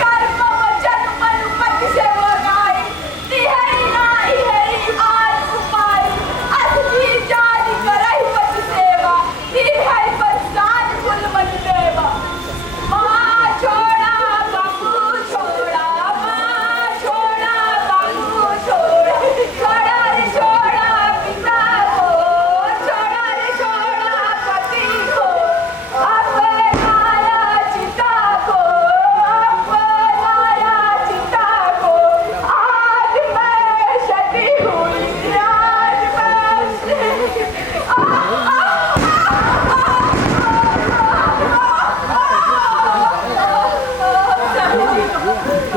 कर्म वचन मन पति से वगाई, तिहरी नाई हरी आज उपाय, असली जानी करई पति सेवा, तिहरी पसाद कुल मन देवा। माँ छोड़ा बाबू छोड़ा, माँ छोड़ा बाबू छोड़ा, छोड़ा रे छोड़ा पिता को, छोड़ा रे छोड़ा पति को, अपनाया चिता को, अपनाया चिता को। आज मैं सती हुई, आज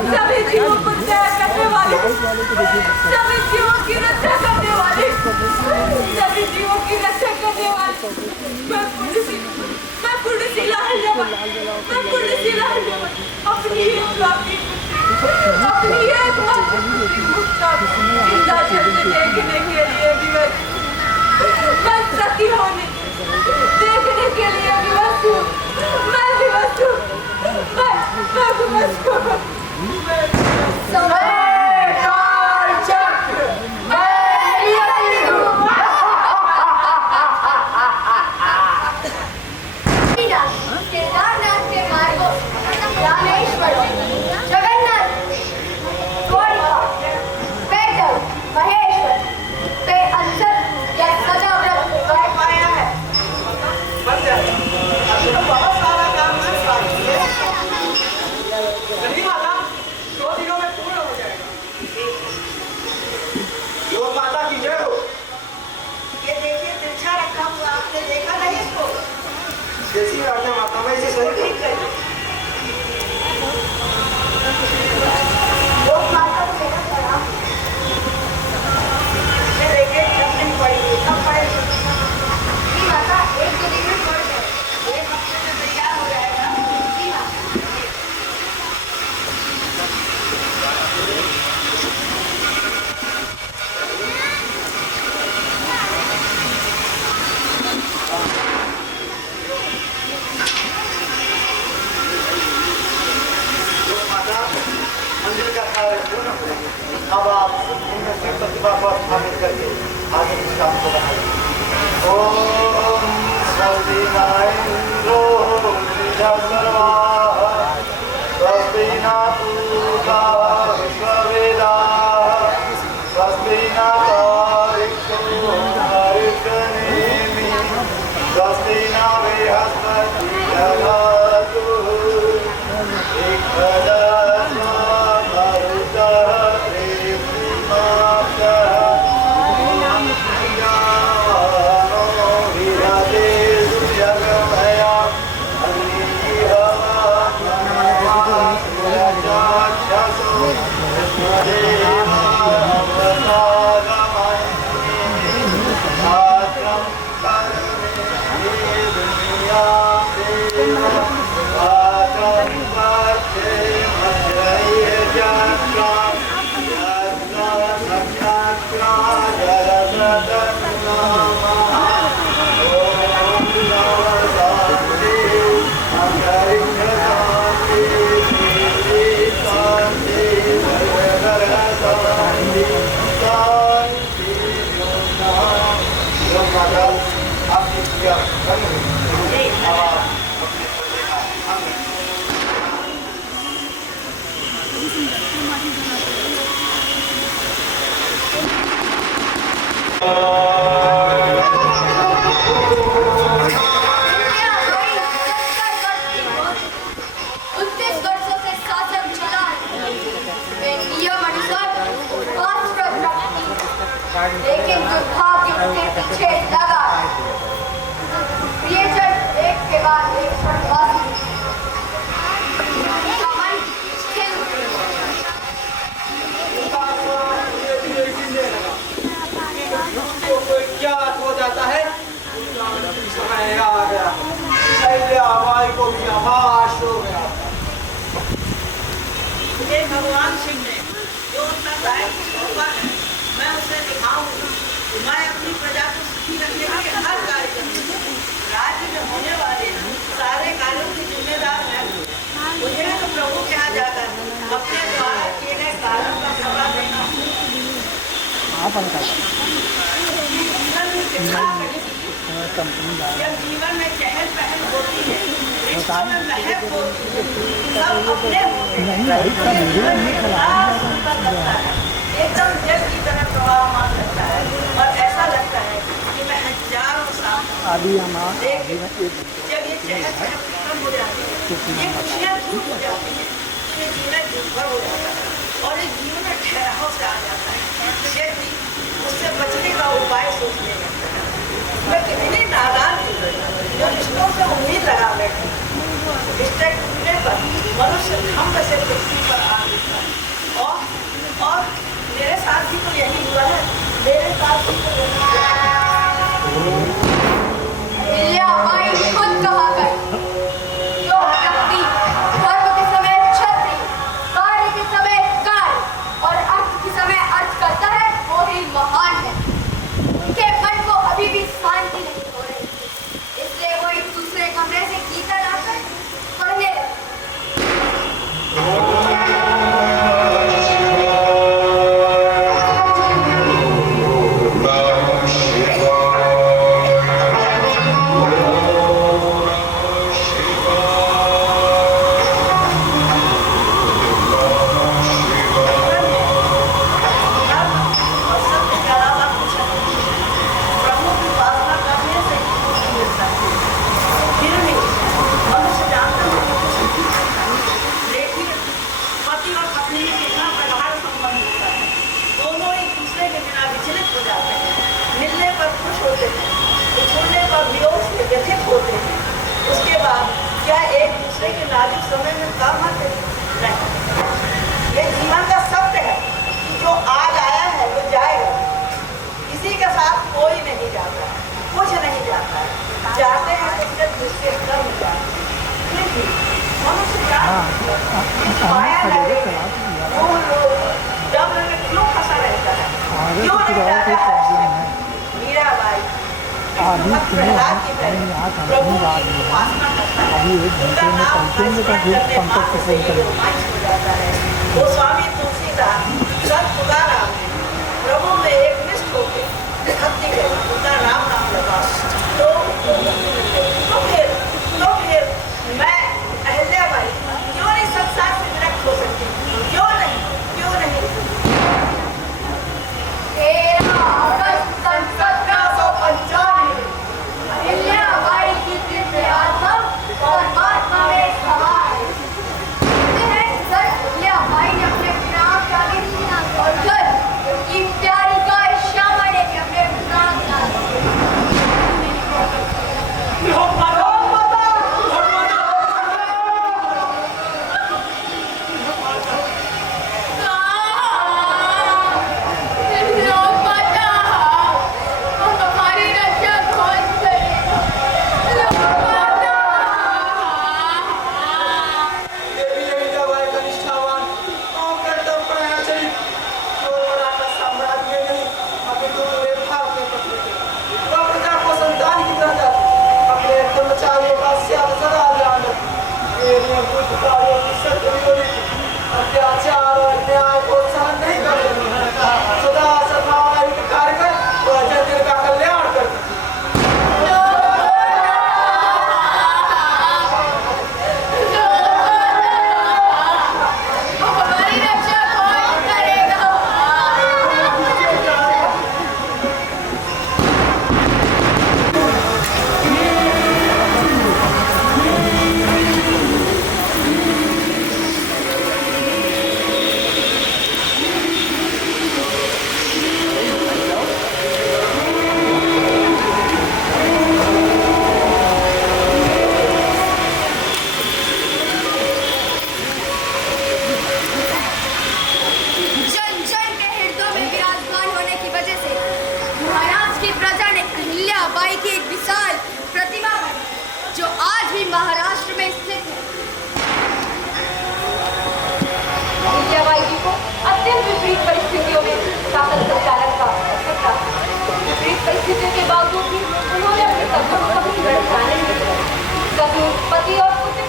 सभी जीवों को दया करने वाले, सभी जीवों की रक्षा करने वाले, सभी जीवों की रक्षा करने वाले, मैं पुण्यशीला हल्यवन, अपनी एकमात्र पुत्री मुक्ता जिंदा जलते देखने के लिए विवश, मैं सती होने देखने के लिए विवश हूँ। मैं विवश हूँ। समय काल चक्र केदारनाथ के मार्गों, रामेश्वर, जगन्नाथ, द्वारिका, बैठक, महेश्वर पे अक्सर यह सदा व्रत कर पाया है। अभी तो बहुत सारा काम है बाकी है। नहीं माता, 2 दिनों में पूर्ण हो जाएगा। लोक माता की जय हो। ये देखिए तिरछा रखा हुआ, आपने देखा नहीं इसको? जैसी आज्ञा माता, मैं इसे सही ठीक है। लोक माता को मेरा प्रणाम। ये देखिए सब नहीं पड़ेगी, सब पड़ेगी। जी माता, 1-2 दिन में पड़ जाए, 1 हफ्ते में तैयार हो जाएगा। जी माता। लोक माता, मंदिर का कार्य पूर्ण हो गया। अब आप इनमें से प्रतिभा को स्थापित करके आगे इस काम को बढ़ाइए। ओम स्वस्ति न इंद्रो वृद्धस्रवाः, स्वस्ति न पूषा विश्ववेदाः, स्वस्ति न तारिक्षो हरितनेमिः, स्वस्ति न बृहस्पतिर्दधातु। लेकिन दुर्भाग्य उनके पीछे लगा। प्रियजन एक के बाद एक स्वर्गवासी उनका मन स्थिर क्या हो जाता है समय आ गया, अहिल्याबाई को भी आभास हो गया। मुझे भगवान सिंह ने जो उनका दायित्व सौंपा है, मैं उसे निभाऊंगा। मैं अपनी प्रजा को सुखी रखने के हर कार्य करूंगा। राज्य में होने वाले सारे कार्यों की जिम्मेदार मैं हूँ। मुझे तो प्रभु के यहाँ जाकर अपने द्वारा किए गए कार्यों का खबा देना जब जीवन में चहल पहल होती है, रिश्तों में महक होती है, सब अपने होते हैं, एकदम जल की तरह प्रवाहमान लगता है और ऐसा लगता है कि मैं हजारों साल जब ये चहल पहल खत्म हो जाती है, ये खुशियाँ दूर हो जाती है, ये जीवन निर्भर हो जाता है और ये जीवन में ठहराव से आ जाता है। व्यक्ति उससे बचने का उपाय सोचने लगता है। मैं कितनी नादान थी जो रिश्तों से उम्मीद लगा बैठी। रिश्ते टूटने पर मनुष्य हम से पृथ्वी पर आ जाता है और मेरे साथ भी तो यही हुआ है। मेरे साथ भी तो यही हुआ है। अहिल्याबाई खुद कहा करती, जो व्यक्ति कर्म के समय छत्री, कार्य के समय कार्य और अर्थ के समय अर्थ करता है, वो ही महान है। उनके मन को अभी भी शांति नहीं हो रही, इसलिए वो एक दूसरे कमरे से गीता लाकर पढ़ने लगे। उसके बाद क्या एक दूसरे के नाजुक समय में काम आते नहीं। ये जीवन का सत्य है कि जो आज आया है वो जाएगा। किसी के साथ कोई नहीं जाता है, कुछ नहीं जाता है। जाते हैं तो सिर्फ जिसके कर्म जाते हैं। मनुष्य माया लगे वो लोग जब क्यों फंसा रहता है, क्यों नहीं जाता है। मीराबाई प्रहलाद की तरह प्रभु की उपासना करता है, उनका नाम स्मरण करने मात्र से ही रोमांच हो जाता है। वो स्वामी तुलसीदास, संत तुकाराम ने प्रभु में एक निष्ठ होकर भक्ति के उनका राम नाम लगा तो फिर मैं अहिल्याबाई क्यों नहीं संसार से विरक्त हो सकती? क्यों नहीं? 13 अगस्त सन 1795 अहिल्याबाई की दिव्य आत्मा परमात्मा में समा है। कहते हैं सर अहिल्याबाई ने अपने प्राण त्यागे और फिर उनकी प्यारी गाय श्यामा ने भी अपने प्राण त्यागे। अत्याचार और अन्याय को सहन नहीं करेगी। सदा सद्भावना युक्त कार्य कर वह जनता का कल्याण करती। हमारी रक्षा कौन करेगा? बावजूद भी उन्होंने अपने कर्तव्य को कभी लटकाने नहीं दिया। ससुर, पति और पुत्र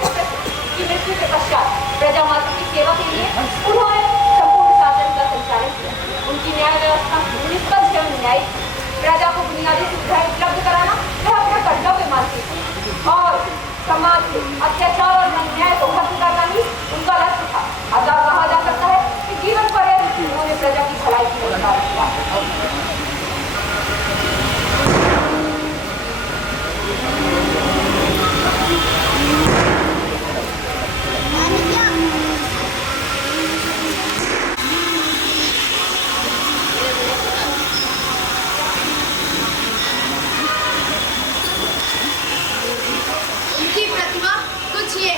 की मृत्यु के पश्चात प्रजा माता की सेवा के लिए उन्होंने संपूर्ण शासन का संचालन किया। उनकी न्याय व्यवस्था निष्पक्ष एवं न्यायिक थी। प्रजा को बुनियादी सुविधाएं उपलब्ध कराना वह अपना कर्तव्य मानती थी और समाज से अत्याचार और अन्याय को खत्म करना ही उनका लक्ष्य था। अतः कहा जा सकता है कि जीवन पर्यंत उन्होंने प्रजा की भलाई की योजना किया। उनकी प्रतिभा कुछ ये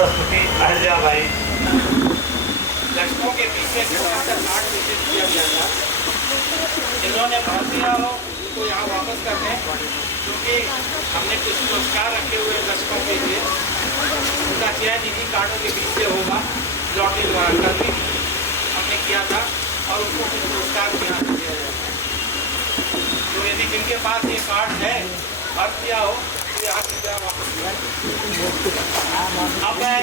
प्रस्तुति अहिल्याबाई। दर्शकों के पीछे छोटा सा कार्ड विशेष किया गया था। इन्होंने भारतीयों को यहाँ वापस करने क्योंकि हमने कुछ पुरस्कार रखे हुए हैं दर्शकों के लिए, उनका चयन इन्हीं कार्डों के बीच से होगा। लॉटरी द्वारा कल भी हमने किया था और उनको कुछ पुरस्कार भी यहाँ से दिया जाएगा। तो यदि जिनके पास ये कार्ड है अर्थ किया हो तो यहाँ से वापस किया। अब मैं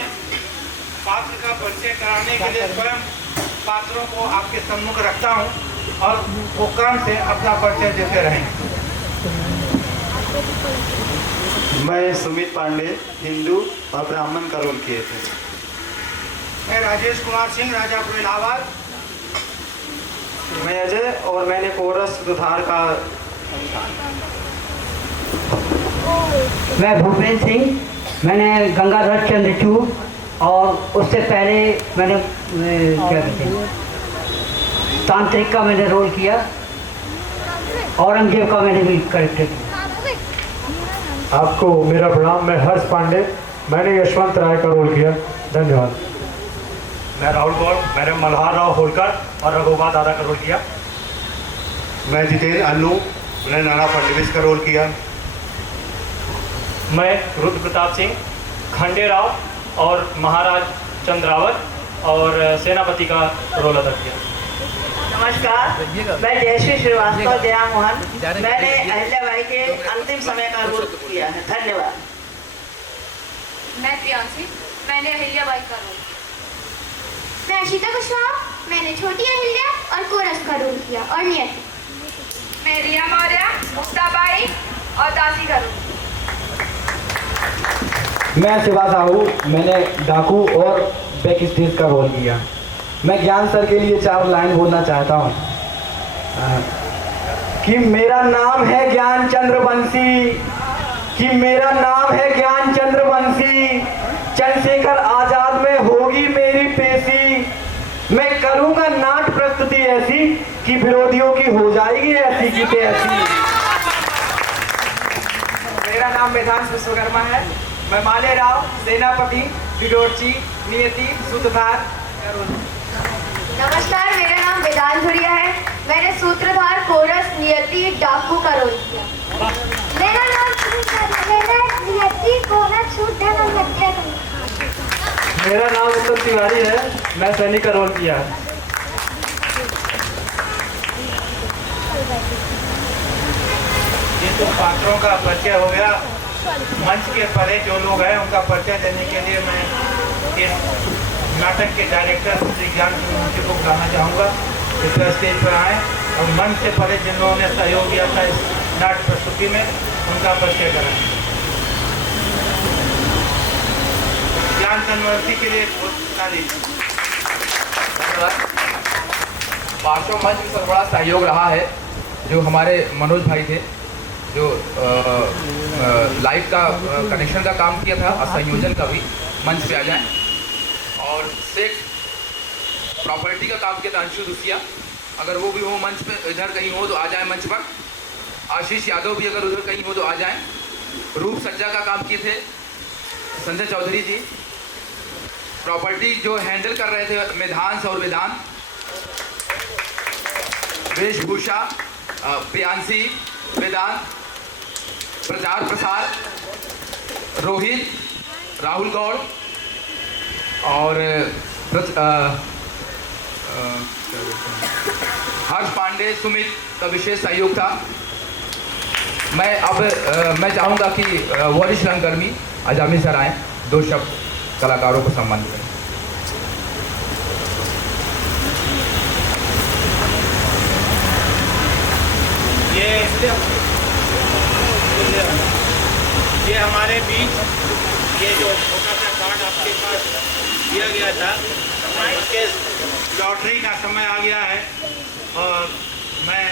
पात्र का परिचय कराने के लिए स्वयं पात्रों को आपके सम्मुख रखता हूँ और वो क्रम से अपना परिचय देते रहेंगे। मैं सुमित पांडे हिंदू और ब्राह्मण का रोल किए थे। मैं राजेश कुमार सिंह राजापुर इलाहाबाद। मैं अजय और मैंने कोरस सुधार का मैं भूपेंद्र सिंह, मैंने गंगाधर चंद्रचूड़ और उससे पहले मैंने क्या कहते हैं तांत्रिक का मैंने रोल किया, औरंगजेब का मैंने भी करेक्टर किया। आपको मेरा प्रणाम। मैं हर्ष पांडे, मैंने यशवंत राय का रोल किया। धन्यवाद। मैं राहुल गौड़, मैंने मल्हार राव होलकर और रघुनाथ दादा का रोल किया। मैं जितेंद्र अन्नू, मैंने नाना फडणवीस का रोल किया। मैं रुद्र प्रताप सिंह, खंडेराव और महाराज चंद्रावत और सेनापति का रोल अदा किया। नमस्कार, मैं जयश्री श्रीवास्तव जया मोहन, मैंने अहिल्याबाई के अंतिम समय का रोल किया है। धन्यवाद। मैं प्रियांशी, मैंने अहिल्याबाई का रोल। मैं अशिता कुशवाहा, मैंने छोटी अहिल्या और कोरस का रोल किया और नियति। मैं रिया मौर्य, मुक्ताबाई और दासी का रोल। मैं शिवा साहू, मैंने डाकू और बैक स्टेज का रोल किया। मैं ज्ञान सर के लिए 4 लाइन बोलना चाहता हूँ कि मेरा नाम है ज्ञान चंद्र बंसी, कि मेरा नाम है ज्ञान चंद्र बंसी, चंद्रशेखर आजाद में होगी मेरी पेशी, मैं करूँगा नाट प्रस्तुति ऐसी कि विरोधियों की हो जाएगी ऐसी की तैसी। मेरा नाम वेदांश विश्वकर्मा है, मैं माले राव, सेनापति, डिडोरची, नियति, सूत्रधार। नमस्कार, मेरा नाम वेदांत धुरिया है, मैंने सूत्रधार, कोरस, नियति, डाकू का रोल किया। मेरा नाम मैंने नियति कोरस सूत्रधार और हत्या का। मेरा नाम उत्तम तिवारी है, मैं सैनिक का रोल किया है। ये तो पात्रों का परिचय हो गया। मंच के परे जो लोग हैं उनका परिचय देने के लिए मैं इस नाटक के डायरेक्टर श्री ज्ञान मुंशी को बुलाना चाहूँगा। कृपया स्टेज पर आएँ और मंच से परे जिन लोगों ने सहयोग दिया था इस नाट्य प्रस्तुति में उनका परिचय कराएं। ज्ञान चंद्रवंशी के लिए धन्यवाद। पार्श्व मंच में बड़ा सहयोग रहा है जो हमारे मनोज भाई थे, जो लाइट का कनेक्शन का काम किया था और संयोजन का भी मंच पे आ जाए, और सेट प्रॉपर्टी का काम किया था अंशु दुसिया, अगर वो भी हो मंच पे, इधर कहीं हो तो आ जाए मंच पर। आशीष यादव भी अगर उधर कहीं हो तो आ जाएं। रूप सज्जा का काम किए थे संजय चौधरी जी। प्रॉपर्टी जो हैंडल कर रहे थे मेधांश और वेदांत। वेशभूषा प्रियांशी, वेदांत, प्रचार प्रसार रोहित, राहुल गौड़ और हर्ष पांडे, सुमित का विशेष सहयोग था। मैं चाहूँगा कि वरिष्ठ रंगकर्मी अजामी सर आए, 2 शब्द कलाकारों को सम्मानित करें। ये हमारे बीच ये जो छोटा सा कार्ड आपके पास दिया गया था, उसके लॉटरी का समय आ गया है और मैं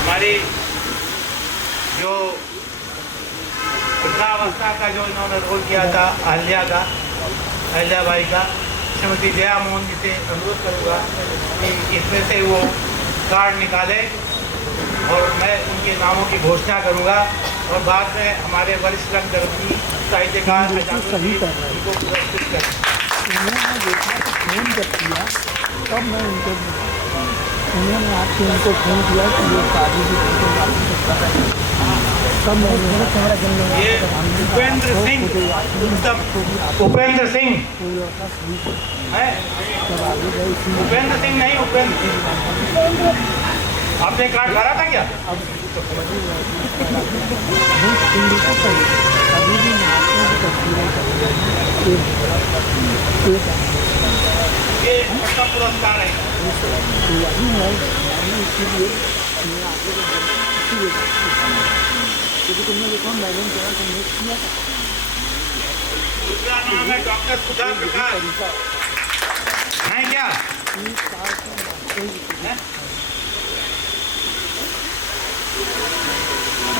हमारी जो वृद्धावस्था का जो इन्होंने रोल किया था अहिल्याबाई का, श्रीमती जया मोहन जी से अनुरोध करूँगा कि इसमें से वो कार्ड निकाले और मैं उनके नामों की घोषणा करूँगा और बाद में हमारे वरिष्ठ रंगकर्मी साहित्यकार उनको पुरस्कृत करें। तब मैं उन्होंने आपके उनको फ़ोन किया कि ये शादी की तब मैं ये उपेंद्र सिंह है, उपेंद्र सिंह नहीं, उपेंद्र। आपने कार्ड भरा था क्या? ये उसका पुरस्कार है। दूसरा नाम है डॉक्टर सुधा प्रकाश, है क्या?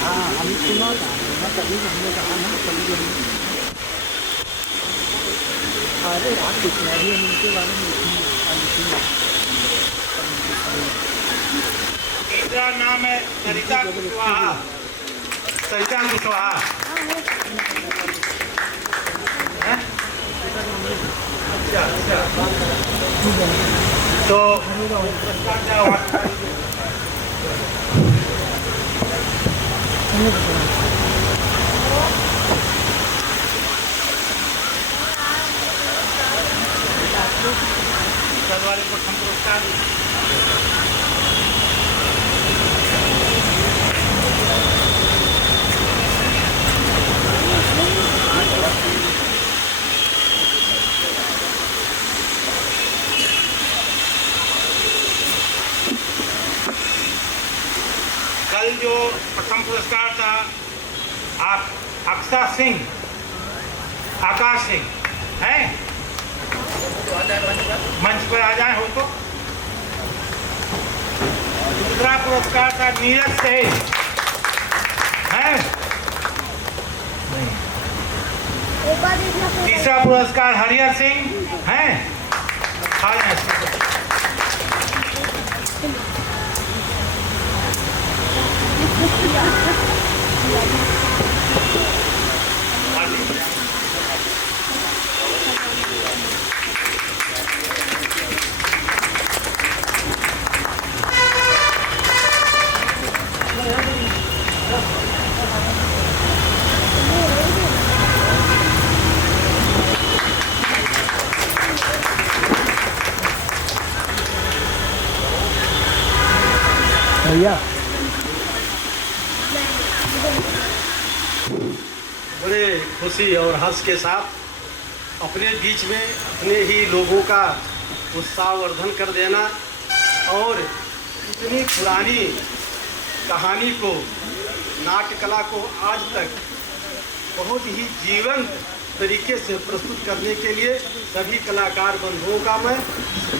हाँ, हम सुना था, कभी हमने कहा ना, कभी अरे आप कितना भी हम उनके बारे में तीसरा नाम है सरिता कुशवाहा। अच्छा तो वाले को हम पुरस्कार कल जो प्रथम पुरस्कार था अक्षय सिंह, आकाश सिंह है, मंच पर आ जाए हो तो। दूसरा पुरस्कार था नीरज सेन है, तीसरा पुरस्कार हरिहर सिंह है। भैया बड़े खुशी और हर्ष के साथ अपने बीच में अपने ही लोगों का उत्साहवर्धन कर देना और इतनी पुरानी कहानी को, नाट्य कला को आज तक बहुत ही जीवंत तरीके से प्रस्तुत करने के लिए सभी कलाकार बंधुओं का मैं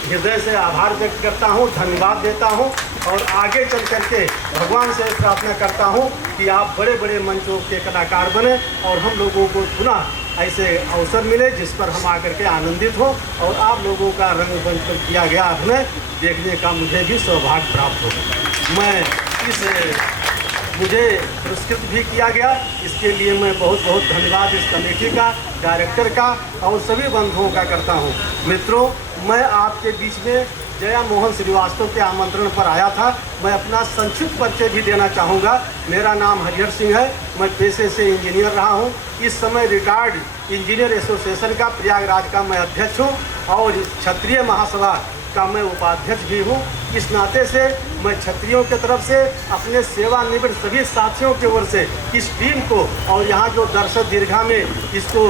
हृदय से आभार व्यक्त करता हूँ, धन्यवाद देता हूँ और आगे चल करके भगवान से प्रार्थना करता हूँ कि आप बड़े बड़े मंचों के कलाकार बने और हम लोगों को पुनः ऐसे अवसर मिले जिस पर हम आकर के आनंदित हो और आप लोगों का रंग मंच पर किया गया अभिनय देखने का मुझे भी सौभाग्य प्राप्त हो। मैं मुझे पुरस्कृत भी किया गया, इसके लिए मैं बहुत बहुत धन्यवाद इस कमेटी का, डायरेक्टर का और सभी बंधुओं का करता हूँ। मित्रों, मैं आपके बीच में जया मोहन श्रीवास्तव के आमंत्रण पर आया था। मैं अपना संक्षिप्त परिचय भी देना चाहूँगा। मेरा नाम हरिहर सिंह है। मैं पेशे से इंजीनियर रहा हूँ। इस समय रिटायर्ड इंजीनियर एसोसिएशन का प्रयागराज का मैं अध्यक्ष हूँ और क्षत्रिय महासभा का मैं उपाध्यक्ष भी हूँ। इस नाते से मैं क्षत्रियों की तरफ से अपने सेवानिवृत्त सभी साथियों की ओर से इस टीम को और यहाँ जो दर्शक दीर्घा में इसको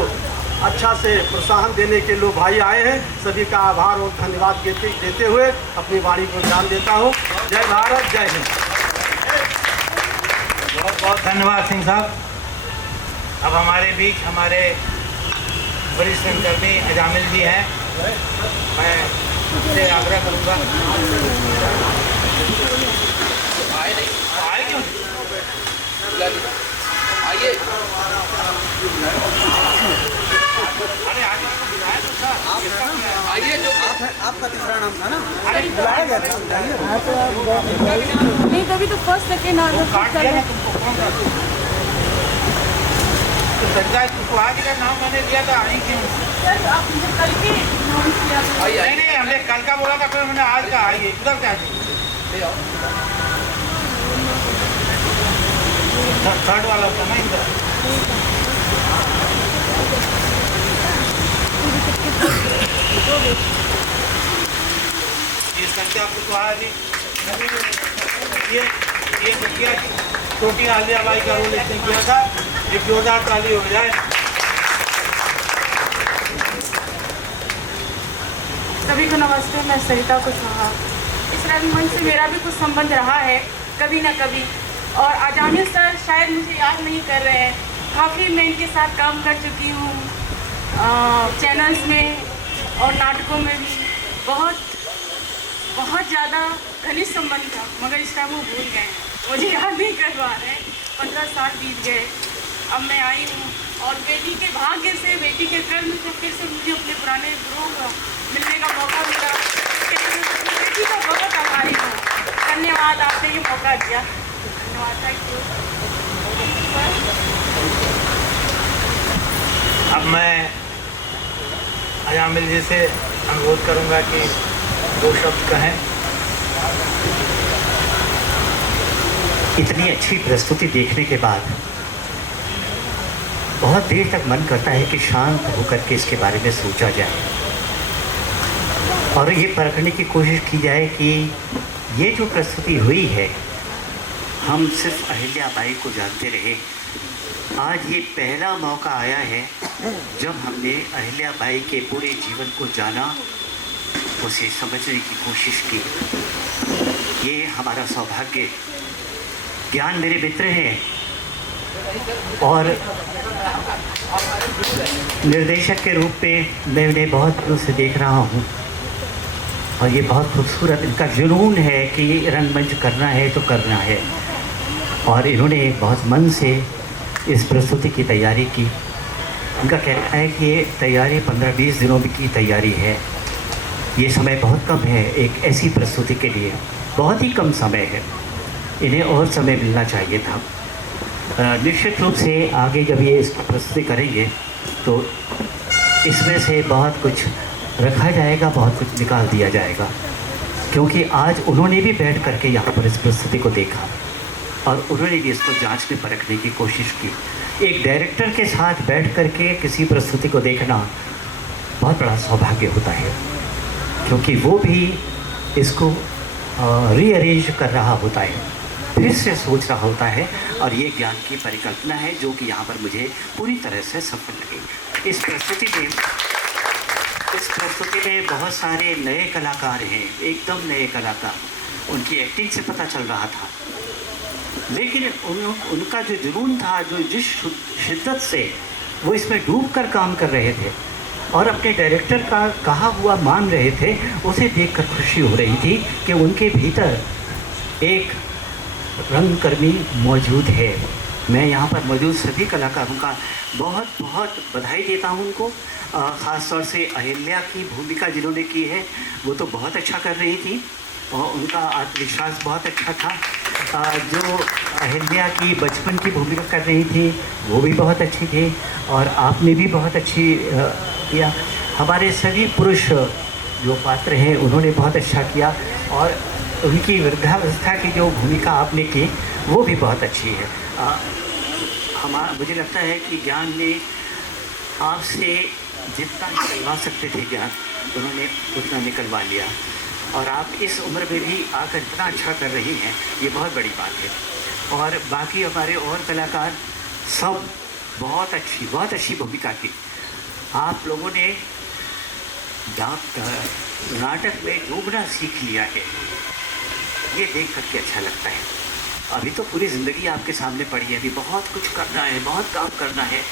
अच्छा से प्रोत्साहन देने के लोग भाई आए हैं, सभी का आभार और धन्यवाद देते हुए अपनी वाणी को ध्यान देता हूँ। जय भारत, जय हिंद। बहुत बहुत धन्यवाद सिंह साहब। अब हमारे बीच हमारे वरिष्ठ सहकर्मी अजामिल जी हैं। मैं उनसे आग्रह करूँगा, आए क्यों? आइए। अरे आइए, जो आपका तीसरा नाम था ना? अरे बुलाया गया था। नहीं, तभी तो फर्स्ट सेकेंड काट दिया ना तुमको, कौन सा? तो सच्चा तुमको आज का नाम मैंने दिया था, आई क्यों? आप मुझे कल के नाम किया था। नहीं नहीं, हमने कल का बोला था, फिर मैंने आज का। आइए इधर क्या थर्ड वाला होता ना इधर। ये संख्या आपको तो आया नहीं। ये संख्या छोटी आलिया बाई का रोल इसने किया था। एक जोरदार ताली हो जाए। सभी को नमस्ते। मैं सरिता कुशवाहा। इस रंगमंच से मेरा भी कुछ संबंध रहा है कभी न कभी, और अजामिल सर शायद मुझे याद नहीं कर रहे हैं। काफ़ी मैं इनके साथ काम कर चुकी हूँ, चैनल्स में और नाटकों में भी। बहुत ज़्यादा घनिष्ठ संबंध था, मगर इस टाइम वो भूल गए हैं, मुझे याद नहीं कर पा रहे। 15 साल बीत गए। अब मैं आई हूँ और बेटी के भाग्य से, बेटी के कर्म से फिर से मुझे अपने पुराने गुरुओं को मिलने का मौका मिला। बेटी का बहुत आभारी हूँ। धन्यवाद, आपने ये मौका दिया। धन्यवाद। Thank you. अब मैं अजामिल जी से अनुरोध करूंगा कि 2 शब्द कहें। इतनी अच्छी प्रस्तुति देखने के बाद बहुत देर तक मन करता है कि शांत होकर के इसके बारे में सोचा जाए और ये परखने की कोशिश की जाए कि ये जो प्रस्तुति हुई है, हम सिर्फ अहिल्या बाई को जानते रहे। आज ये पहला मौका आया है जब हमने अहिल्या बाई के पूरे जीवन को जाना, उसे समझने की कोशिश की। ये हमारा सौभाग्य। ज्ञान मेरे मित्र हैं और निर्देशक के रूप में मैं उन्हें बहुत दिनों से देख रहा हूँ और ये बहुत खूबसूरत इनका जुनून है कि रंगमंच करना है तो करना है, और इन्होंने बहुत मन से इस प्रस्तुति की तैयारी की। उनका कहना है कि ये तैयारी 15-20 दिनों की तैयारी है। ये समय बहुत कम है एक ऐसी प्रस्तुति के लिए, बहुत ही कम समय है। इन्हें और समय मिलना चाहिए था। निश्चित रूप से आगे जब ये इसकी प्रस्तुति करेंगे तो इसमें से बहुत कुछ रखा जाएगा, बहुत कुछ निकाल दिया जाएगा, क्योंकि आज उन्होंने भी बैठ करके यहाँ पर इस प्रस्तुति को देखा और उन्होंने भी इसको जांचने परखने की कोशिश की। एक डायरेक्टर के साथ बैठ करके किसी प्रस्तुति को देखना बहुत बड़ा सौभाग्य होता है, क्योंकि वो भी इसको रीअरेंज कर रहा होता है, फिर से सोच रहा होता है, और ये ज्ञान की परिकल्पना है जो कि यहाँ पर मुझे पूरी तरह से सफल लगी। इस प्रस्तुति में बहुत सारे नए कलाकार हैं, एकदम नए कलाकार। उनकी एक्टिंग से पता चल रहा था, लेकिन उनका जो जुनून था, जो जिस शिद्दत से वो इसमें डूब कर काम कर रहे थे और अपने डायरेक्टर का कहा हुआ मान रहे थे, उसे देखकर खुशी हो रही थी कि उनके भीतर एक रंगकर्मी मौजूद है मैं यहाँ पर मौजूद सभी कलाकारों का बहुत बहुत बधाई देता हूँ उनको। ख़ास तौर से अहिल्या की भूमिका जिन्होंने की है वो तो बहुत अच्छा कर रही थी और उनका आत्मविश्वास बहुत अच्छा था। जो अहिल्या की बचपन की भूमिका कर रही थी वो भी बहुत अच्छी थी और आपने भी बहुत अच्छी किया। हमारे सभी पुरुष जो पात्र हैं उन्होंने बहुत अच्छा किया और उनकी वृद्धावस्था की जो भूमिका आपने की वो भी बहुत अच्छी है। मुझे लगता है कि ज्ञान ने आपसे जितना निकलवा सकते थे ज्ञान उन्होंने उतना निकलवा लिया और आप इस उम्र में भी आकर इतना अच्छा कर रही हैं, ये बहुत बड़ी बात है। और बाकी हमारे और कलाकार सब बहुत अच्छी भूमिका की। आप लोगों ने नाटक में डूबना सीख लिया है, ये देख करके अच्छा लगता है। अभी तो पूरी ज़िंदगी आपके सामने पड़ी है, अभी बहुत कुछ करना है, बहुत काम करना है।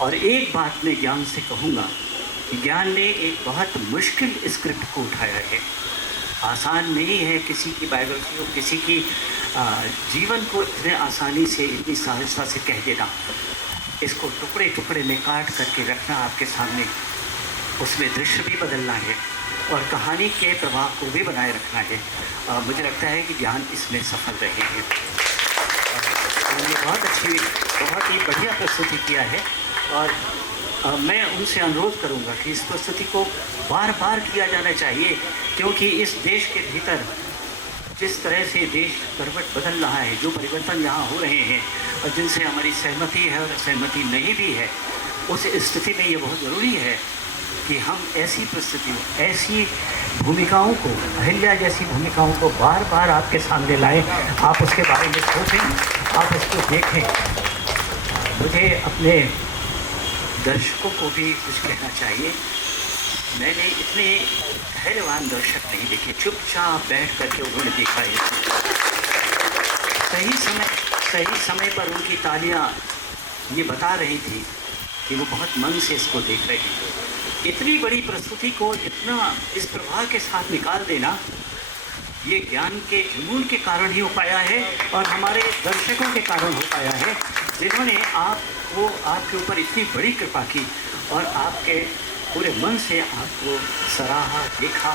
और एक बात मैं ज्ञान से कहूँगा कि ज्ञान ने एक बहुत मुश्किल स्क्रिप्ट को उठाया है। आसान नहीं है किसी की बायोग्राफी और किसी की जीवन को इतने आसानी से इतनी सहजता से कह देना। इसको टुकड़े टुकड़े में काट करके रखना आपके सामने, उसमें दृश्य भी बदलना है और कहानी के प्रवाह को भी बनाए रखना है। मुझे लगता है कि ज्ञान इसमें सफल रहे हैं। उन्होंने बहुत ही बढ़िया प्रस्तुति किया है और मैं उनसे अनुरोध करूंगा कि इस प्रस्तुति को बार बार किया जाना चाहिए, क्योंकि इस देश के भीतर जिस तरह से देश करवट बदल रहा है, जो परिवर्तन यहाँ हो रहे हैं और जिनसे हमारी सहमति है और सहमति नहीं भी है, उस स्थिति में ये बहुत ज़रूरी है कि हम ऐसी परिस्थितियों, ऐसी भूमिकाओं को, अहिल्या जैसी भूमिकाओं को बार बार आपके सामने लाएं। आप उसके बारे में सोचें, आप उसको देखें। मुझे अपने दर्शकों को भी कुछ कहना चाहिए। मैंने इतने धैर्यवान दर्शक नहीं देखे, चुपचाप बैठ करके उन्होंने देखा है। सही समय पर उनकी तालियां ये बता रही थी कि वो बहुत मन से इसको देख रहे हैं। इतनी बड़ी प्रस्तुति को इतना इस प्रभाव के साथ निकाल देना, ये ज्ञान के जुनून के कारण ही हो पाया है और हमारे दर्शकों के कारण हो पाया है, जिन्होंने आपके ऊपर इतनी बड़ी कृपा की और आपके पूरे मन से आपको सराहा, देखा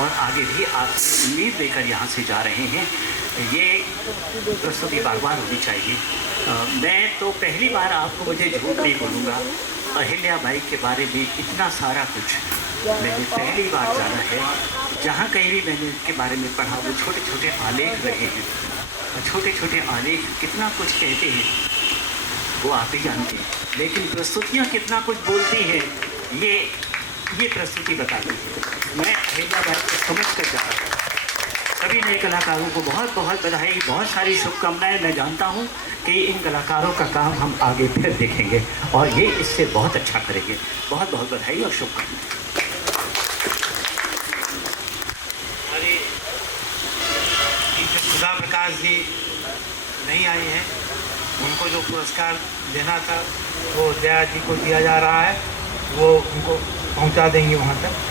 और आगे भी आपसे उम्मीद लेकर यहाँ से जा रहे हैं। ये प्रस्तुति बार बार होनी चाहिए। मैं तो पहली बार आपको, मुझे झूठ नहीं बोलूँगा, अहिल्या बाई के बारे में इतना सारा कुछ मैंने पहली बार जाना है। जहाँ कहीं भी मैंने इनके बारे में पढ़ा, वो छोटे छोटे आलेख रहे हैं। छोटे छोटे आलेख कितना कुछ कहते हैं वो आप ही जानते हैं, लेकिन प्रस्तुतियाँ कितना कुछ बोलती हैं ये प्रस्तुति बताती है। मैं अहिल्या बाई को समझ कर जा रहा हूँ। सभी नए कलाकारों को बहुत बहुत बधाई, बहुत सारी शुभकामनाएं। मैं जानता हूँ कि इन कलाकारों का काम हम आगे फिर देखेंगे और ये इससे बहुत अच्छा करेंगे। बहुत बहुत बधाई और शुभकामनाएं। हमारी सुधा प्रकाश जी नहीं आई हैं, उनको जो पुरस्कार देना था वो दया जी को दिया जा रहा है, वो उनको पहुंचा देंगे वहाँ तक।